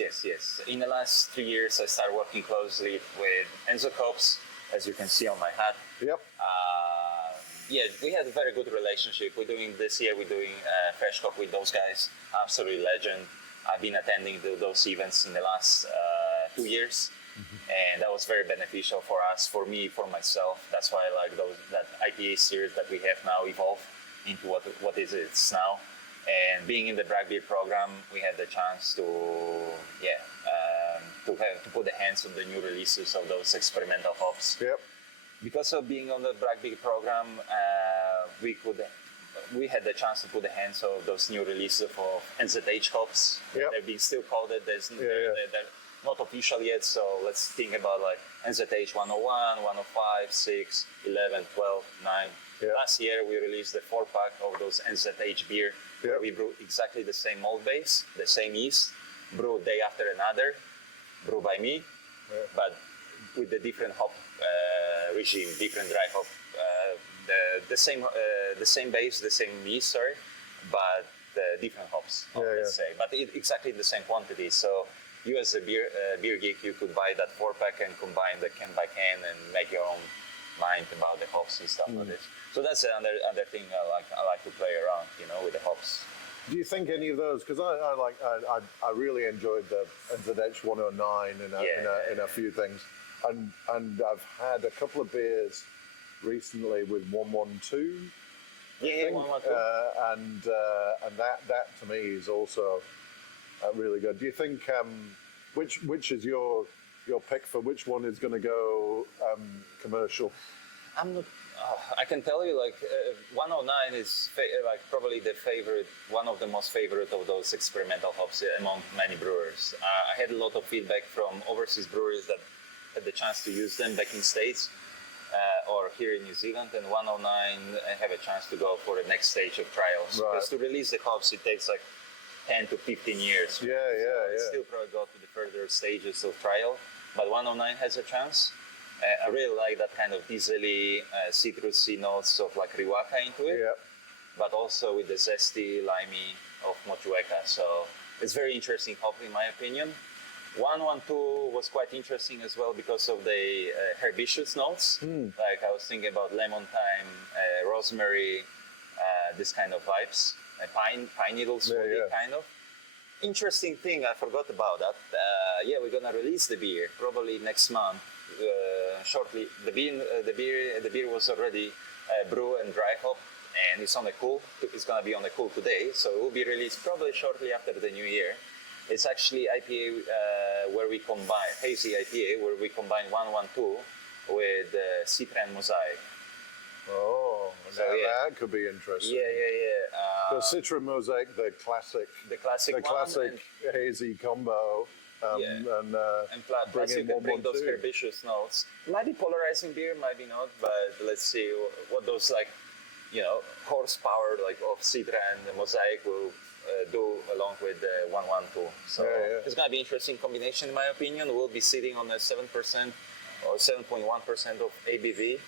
In the last 3 years, I started working closely with Enzo Hops, as you can see on my hat. Yep. We had a very good relationship. We're doing Fresh Hop with those guys. Absolutely legend. I've been attending those events in the last 2 years, and that was very beneficial for us, for me, for myself. That's why I like that IPA series that we have now evolved into what is it now. And being in the Bragg Beer program, we had the chance to put the hands on the new releases of those experimental hops. Yep. Because of being on the Bragg Beer program, we had the chance to put the hands of those new releases of NZH hops. Yep. They're being still called it. They're not official yet, so let's think about like NZH 101, 105, 6, 11, 12, 9. Yep. Last year we released the 4-pack of those NZH beer where we brew exactly the same malt base, the same yeast, brew day after another, brew by me, but with the different hop regime, different dry hop. The same base, the same yeast, sorry, but different hops, let's say. But exactly the same quantity. So you as a beer geek, you could buy that 4-pack and combine the can by can and make your own mind about the hops and stuff like this. So that's another thing I like to play around, with the hops. Do you think any of those? Because I really enjoyed the NZH 109 in a few things, and I've had a couple of beers recently with 112. Yeah, 112. And that to me is also really good. Do you think which is your pick for which one is going to go commercial? I'm not. I can tell you, 109 is probably the favorite, one of the most favorite of those experimental hops among many brewers. I had a lot of feedback from overseas brewers that had the chance to use them back in States or here in New Zealand, and 109 have a chance to go for the next stage of trials. Right. Because to release the hops, it takes 10 to 15 years. It's still probably go to the further stages of trial, but 109 has a chance. I really like that kind of diesely, citrusy notes of Riwaka into it, but also with the zesty, limey of Motueka. So it's very interesting hop in my opinion. 112 was quite interesting as well because of the herbaceous notes. Like I was thinking about lemon thyme, rosemary, this kind of vibes, pine needles, kind of. Interesting thing, I forgot about that. We're gonna release the beer probably next month. Shortly, the beer was already brew and dry hop, and it's on the cool. It's gonna be on the cool today, so it will be released probably shortly after the new year. It's actually IPA where we combine hazy IPA where we combine 112 with Citra and Mosaic. Oh, So, that could be interesting. The Citra Mosaic, the classic one, hazy combo. and plus bring you in can bring those 112. herbaceous notes. Might be polarizing beer, might be not, but let's see what those horsepower of Citra and the Mosaic will do along with the 112. So it's gonna be interesting combination in my opinion. We'll be sitting on a 7% or 7.1% of ABV.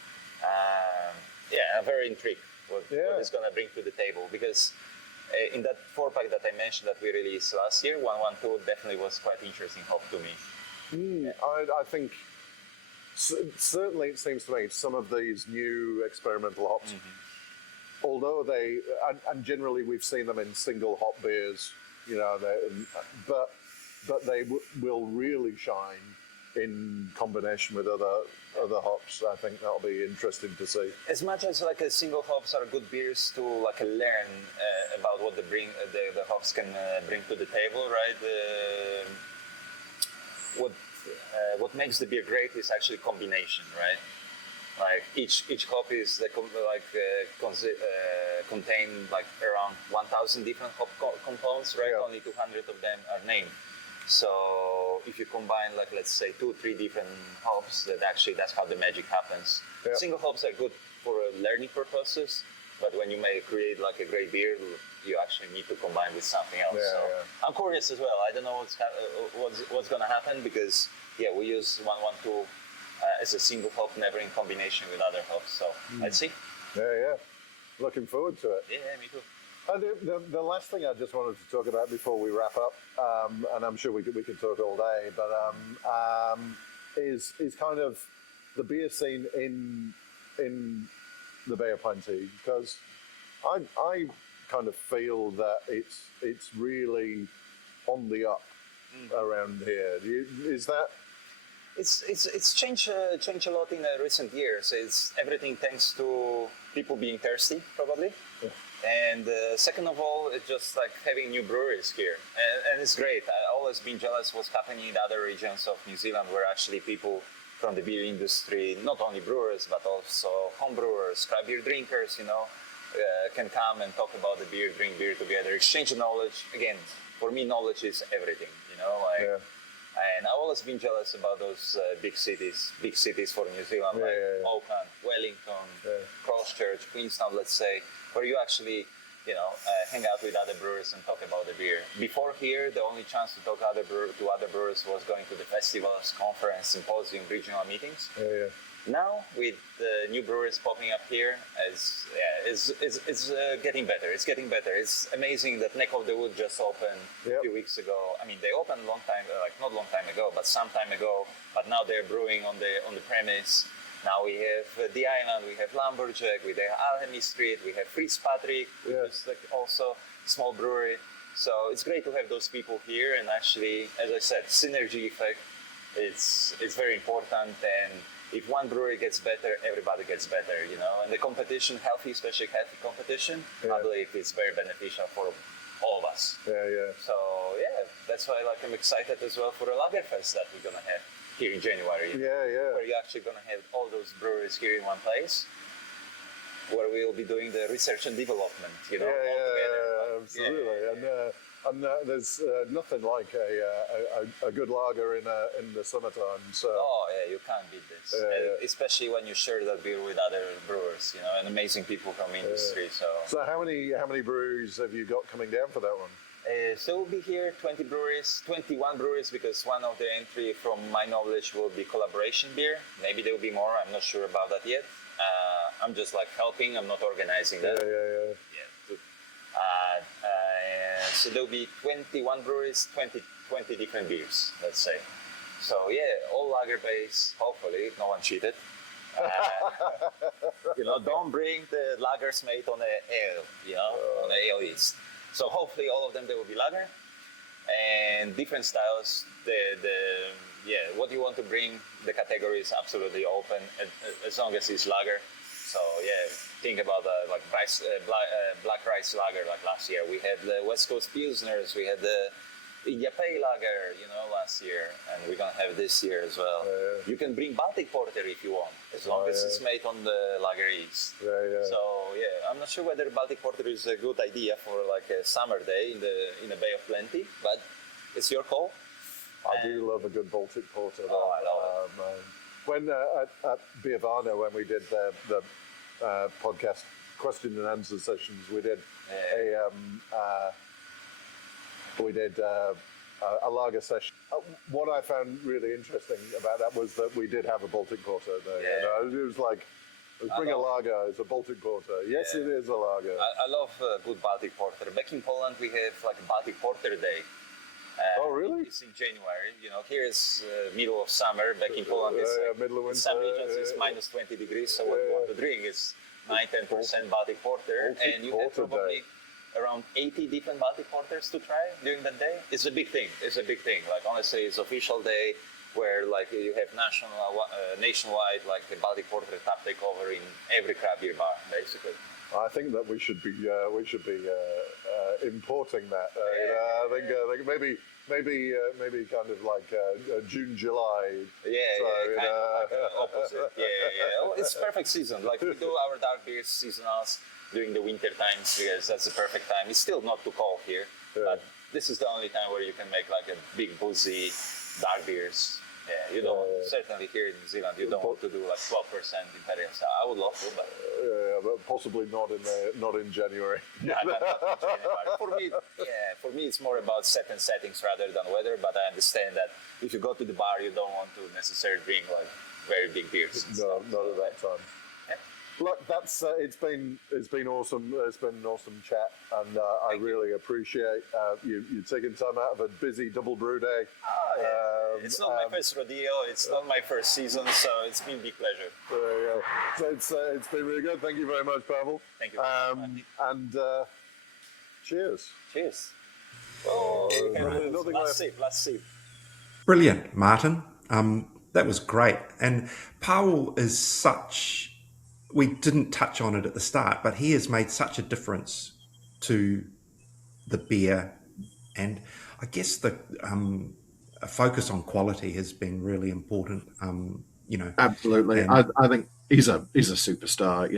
I'm very intrigued what it's gonna bring to the table because in that 4-pack that I mentioned that we released last year, 112 definitely was quite interesting hop to me. I think certainly it seems to me some of these new experimental hops, although they and generally we've seen them in single hop beers, but they will really shine in combination with other hops. I think that'll be interesting to see. As much as like a single hops are good beers to like learn about what the hops can bring to the table, right? What makes the beer great is actually combination, right? Like each hop is contain like around 1,000 different hop compounds, right? Yeah. Only 200 of them are named. So if you combine like let's say 2-3 different hops, that's how the magic happens. Yeah. Single hops are good for learning purposes, but when you may create like a great beer, you actually need to combine with something else. Yeah, so yeah. I'm curious as well. I don't know what's going to happen because we use 112 as a single hop, never in combination with other hops. So let's see. Yeah. Looking forward to it. Yeah, me too. The last thing I just wanted to talk about before we wrap up, and I'm sure we could talk all day, but is kind of the beer scene in the Bay of Plenty, because I kind of feel that it's really on the up around here. Is that? It's changed a lot in the recent years. It's everything thanks to people being thirsty, probably. Yeah. And second of all, it's just like having new breweries here, and it's great. I've always been jealous what's happening in other regions of New Zealand, where actually people from the beer industry, not only brewers but also home brewers, craft beer drinkers, can come and talk about the beer, drink beer together, exchange knowledge. Again, for me, knowledge is everything. Yeah. And I've always been jealous about those big cities for New Zealand, Auckland, Wellington, Christchurch, Queenstown, let's say, where you actually, hang out with other brewers and talk about the beer. Before here, the only chance to talk to other brewers was going to the festivals, conference, symposium, regional meetings. Yeah. Now, with the new breweries popping up here, it's getting better. It's getting better. It's amazing that Neck of the Wood just opened a few weeks ago. I mean, they opened a long time, not long time ago, but some time ago. But now they're brewing on the premise. Now we have the Island, we have Lumberjack, we have Alchemy Street, we have Fitzpatrick, which is like also a small brewery. So it's great to have those people here, and actually, as I said, synergy effect. It's very important, and if one brewery gets better, everybody gets better, And the competition, especially healthy competition, I believe it's very beneficial for all of us. Yeah. So that's why I'm excited as well for a Lagerfest that we're gonna have here in January. Yeah. Where you're actually gonna have all those breweries here in one place, where we'll be doing the research and development, all together. Absolutely. Yeah. And there's nothing like a good lager in the summertime. So. Oh yeah, you can't beat this. Especially when you share that beer with other brewers, and amazing people from industry. So how many breweries have you got coming down for that one? So we'll be here 21 breweries, because one of the entry, from my knowledge, will be collaboration beer. Maybe there will be more. I'm not sure about that yet. I'm just helping. I'm not organizing that. Yeah. So there'll be 21 breweries, 20 different beers, let's say. So all lager based. Hopefully, no one cheated. Don't bring the lagers made on the ale, on the ale yeast. So hopefully all of them, they will be lager, and different styles. What you want to bring, the category is absolutely open as long as it's lager. So think about black rice lager like last year. We had the West Coast Pilsners, we had the India Pale Lager, last year, and we're gonna have this year as well. You can bring Baltic Porter if you want, as long as it's made on the lager yeast. So I'm not sure whether Baltic Porter is a good idea for a summer day in the Bay of Plenty, but it's your call. I do love a good Baltic Porter. Oh, I love it. When at Biavana, when we did the podcast question and answer sessions, we did a lager session. What I found really interesting about that was that we did have a Baltic Porter there. It was like, bring a lager, it's a Baltic Porter. Yes, it is a lager. I love good Baltic Porter. Back in Poland, we have Baltic Porter Day. Oh, really? It's in January. Here is middle of summer. Back in Poland, it's middle of winter. In some regions it's minus 20 degrees. So what you want to drink is 9-10% Baltic Porter, and you have probably around 80 different Baltic Porters to try during that day. It's a big thing. Honestly, it's official day. where like you have nationwide like the Baltic Porter tap takeover in every craft beer bar, basically. I think that we should be importing that. I think maybe kind of like June, July. Kind of like opposite. Well, it's perfect season. Like we do our dark beers seasonals during the winter times because that's the perfect time. It's still not too cold here, but this is the only time where you can make like a big boozy dark beers. Yeah, you don't certainly here in New Zealand. You don't want to do like 12% imperial style. I would love to, but but possibly not in January. not in January. For me, it's more about certain settings rather than weather. But I understand that if you go to the bar, you don't want to necessarily drink like very big beers. No, not at that time. Look, that's it's been awesome. It's been an awesome chat, and I really appreciate you taking time out of a busy double brew day. It's not my first rodeo. It's not my first season, so it's been a big pleasure. There you go. So it's been really good. Thank you very much, Pawel. Thank you very much. And cheers. Cheers. Nothing left. Last sip. Brilliant, Martin. That was great. And Pawel is such... We didn't touch on it at the start, but he has made such a difference to the beer. And I guess a focus on quality has been really important. Absolutely. I think he's a superstar.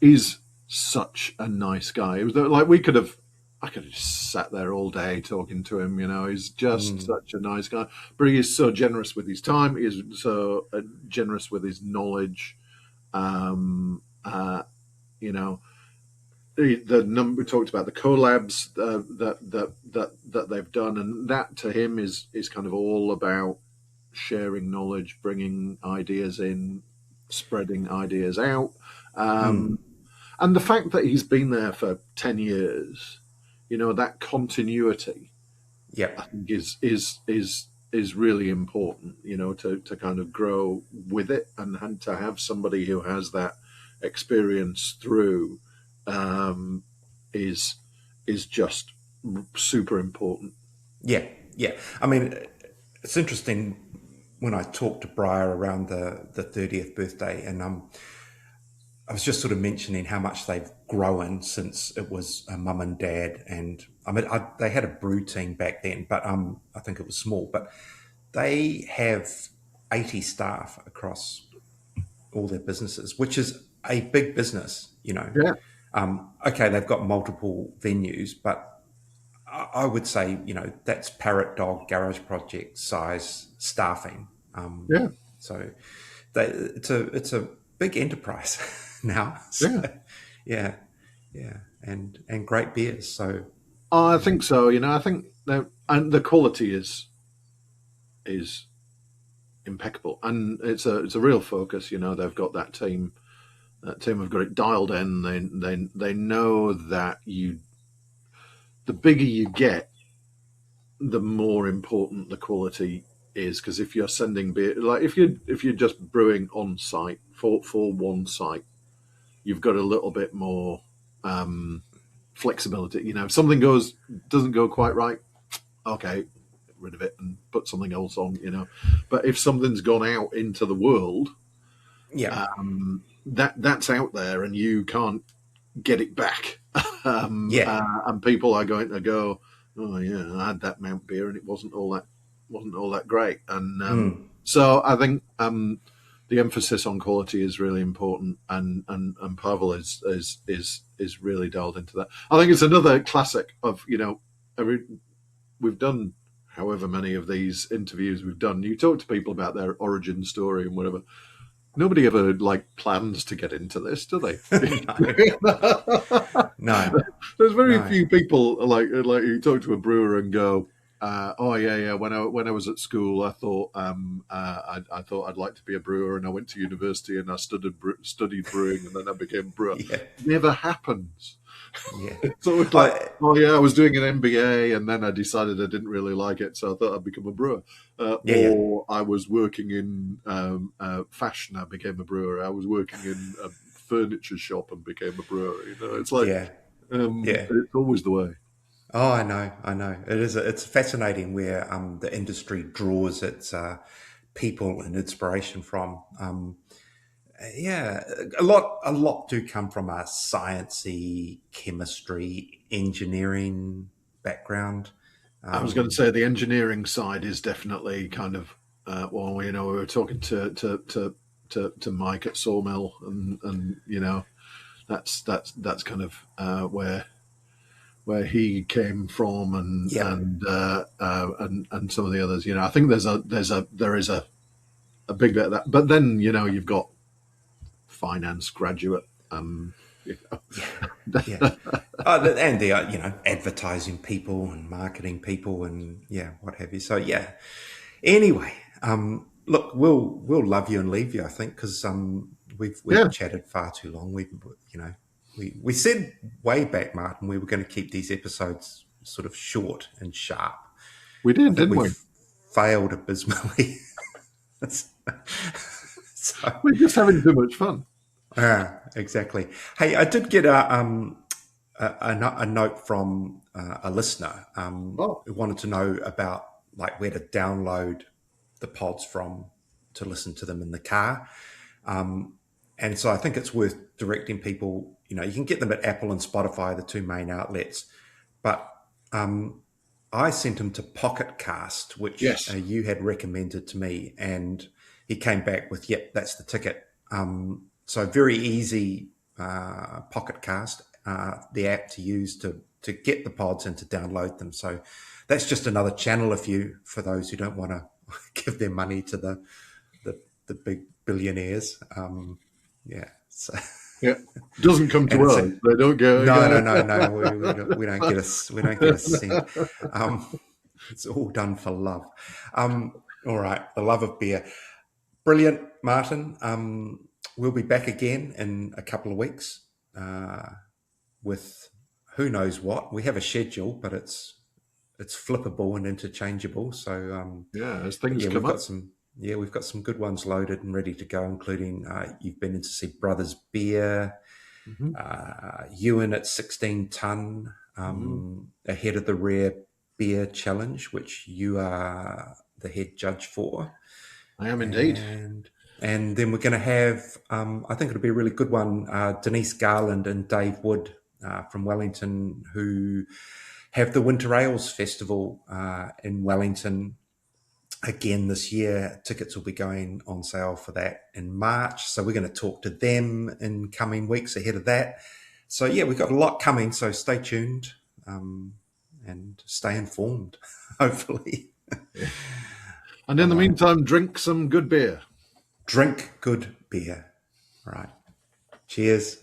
He's such a nice guy. It was like I could have just sat there all day talking to him. He's just such a nice guy. But he is so generous with his time. He is so generous with his knowledge. The number we talked about, the collabs that they've done, and that to him is kind of all about sharing knowledge, bringing ideas in, spreading ideas out, and the fact that he's been there for 10 years, that continuity, I think is really important, to kind of grow with it and to have somebody who has that experience through is just super important. Yeah. I mean, it's interesting when I talked to Briar around the 30th birthday, and I was just sort of mentioning how much they've grown since it was a mum and dad. And I mean, they had a brew team back then, but I think it was small. But they have 80 staff across all their businesses, which is a big business, Yeah. Okay, they've got multiple venues, but I would say, that's Parrot Dog Garage Project size staffing. So it's a big enterprise now. So, yeah, and great beers. So I think so. I think and the quality is impeccable, and it's a real focus. They've got that team. That team have got it dialed in. They know that the bigger you get, the more important the quality is. Because if you're sending beer, like if you're just brewing on site for one site, you've got a little bit more flexibility. If something doesn't go quite right, okay, get rid of it and put something else on. But if something's gone out into the world, that's out there and you can't get it back. And people are going to go, oh yeah, I had that Mount beer and it wasn't all that great. And so I think the emphasis on quality is really important, and Pawel is really dialed into that. I think it's another classic of we've done however many of these interviews we've done. You talk to people about their origin story and whatever. Nobody ever plans to get into this, do they? No. There's very few people like you talk to a brewer and go, "Oh yeah. When I was at school, I thought I thought I'd like to be a brewer, and I went to university and I studied brewing, and then I became a brewer." Yeah. Never happens. Yeah. So it's like, oh yeah, I was doing an MBA and then I decided I didn't really like it, so I thought I'd become a brewer. Or I was working in fashion, I became a brewer. I was working in a furniture shop and became a brewer. It's like, it's always the way. Oh, I know, I know. It is. It's fascinating where the industry draws its people and inspiration from. Yeah, a lot do come from a sciencey, chemistry, engineering background. I was going to Um, say the engineering side is definitely kind of well, we were talking to Mike at Sawmill, and that's kind of where he came from, yep. and some of the others. I think there is a big bit of that, but then you've got finance graduate. You Yeah, know. yeah. And the advertising people and marketing people and yeah, what have you. So yeah. Anyway, look, we'll love you and leave you. I think because we've Yeah, chatted far too long. We said way back, Martin, we were going to keep these episodes sort of short and sharp. we I did, think didn't we? we've failed abysmally. So We're just having too much fun. exactly. Hey, I did get a note from a listener Oh, who wanted to know about like where to download the pods from to listen to them in the car. And so I think it's worth directing people. You can get them at Apple and Spotify, the two main outlets. But I sent him to Pocket Cast, which yes. you had recommended to me, and he came back with, "Yep, that's the ticket." So very easy, Pocket Cast, the app to use to get the pods and to download them. So that's just another channel for those who don't want to give their money to the big billionaires. Yeah. So Yeah, doesn't come and to it's us. They don't go. no, no, go. no, no. We don't get a cent. It's all done for love. All right, the love of beer. Brilliant, Martin. We'll be back again in a couple of weeks with who knows what. We have a schedule, but it's flippable and interchangeable. So Yeah, as things yeah, come up. we've got some good ones loaded and ready to go, including you've been in to see Brothers Beer, Hmm. Ewan at 16 ton, Hmm. ahead of the Rare Beer Challenge, which you are the head judge for, I am indeed. and then we're going to have, I think it'll be a really good one, Denise Garland and Dave Wood from Wellington, who have the Winter Ales Festival in Wellington again this year. Tickets will be going on sale for that in March. So we're going to talk to them in coming weeks ahead of that. So yeah, we've got a lot coming. So stay tuned and stay informed, hopefully. And in All the right. meantime, drink some good beer. Drink good beer. Right. Cheers.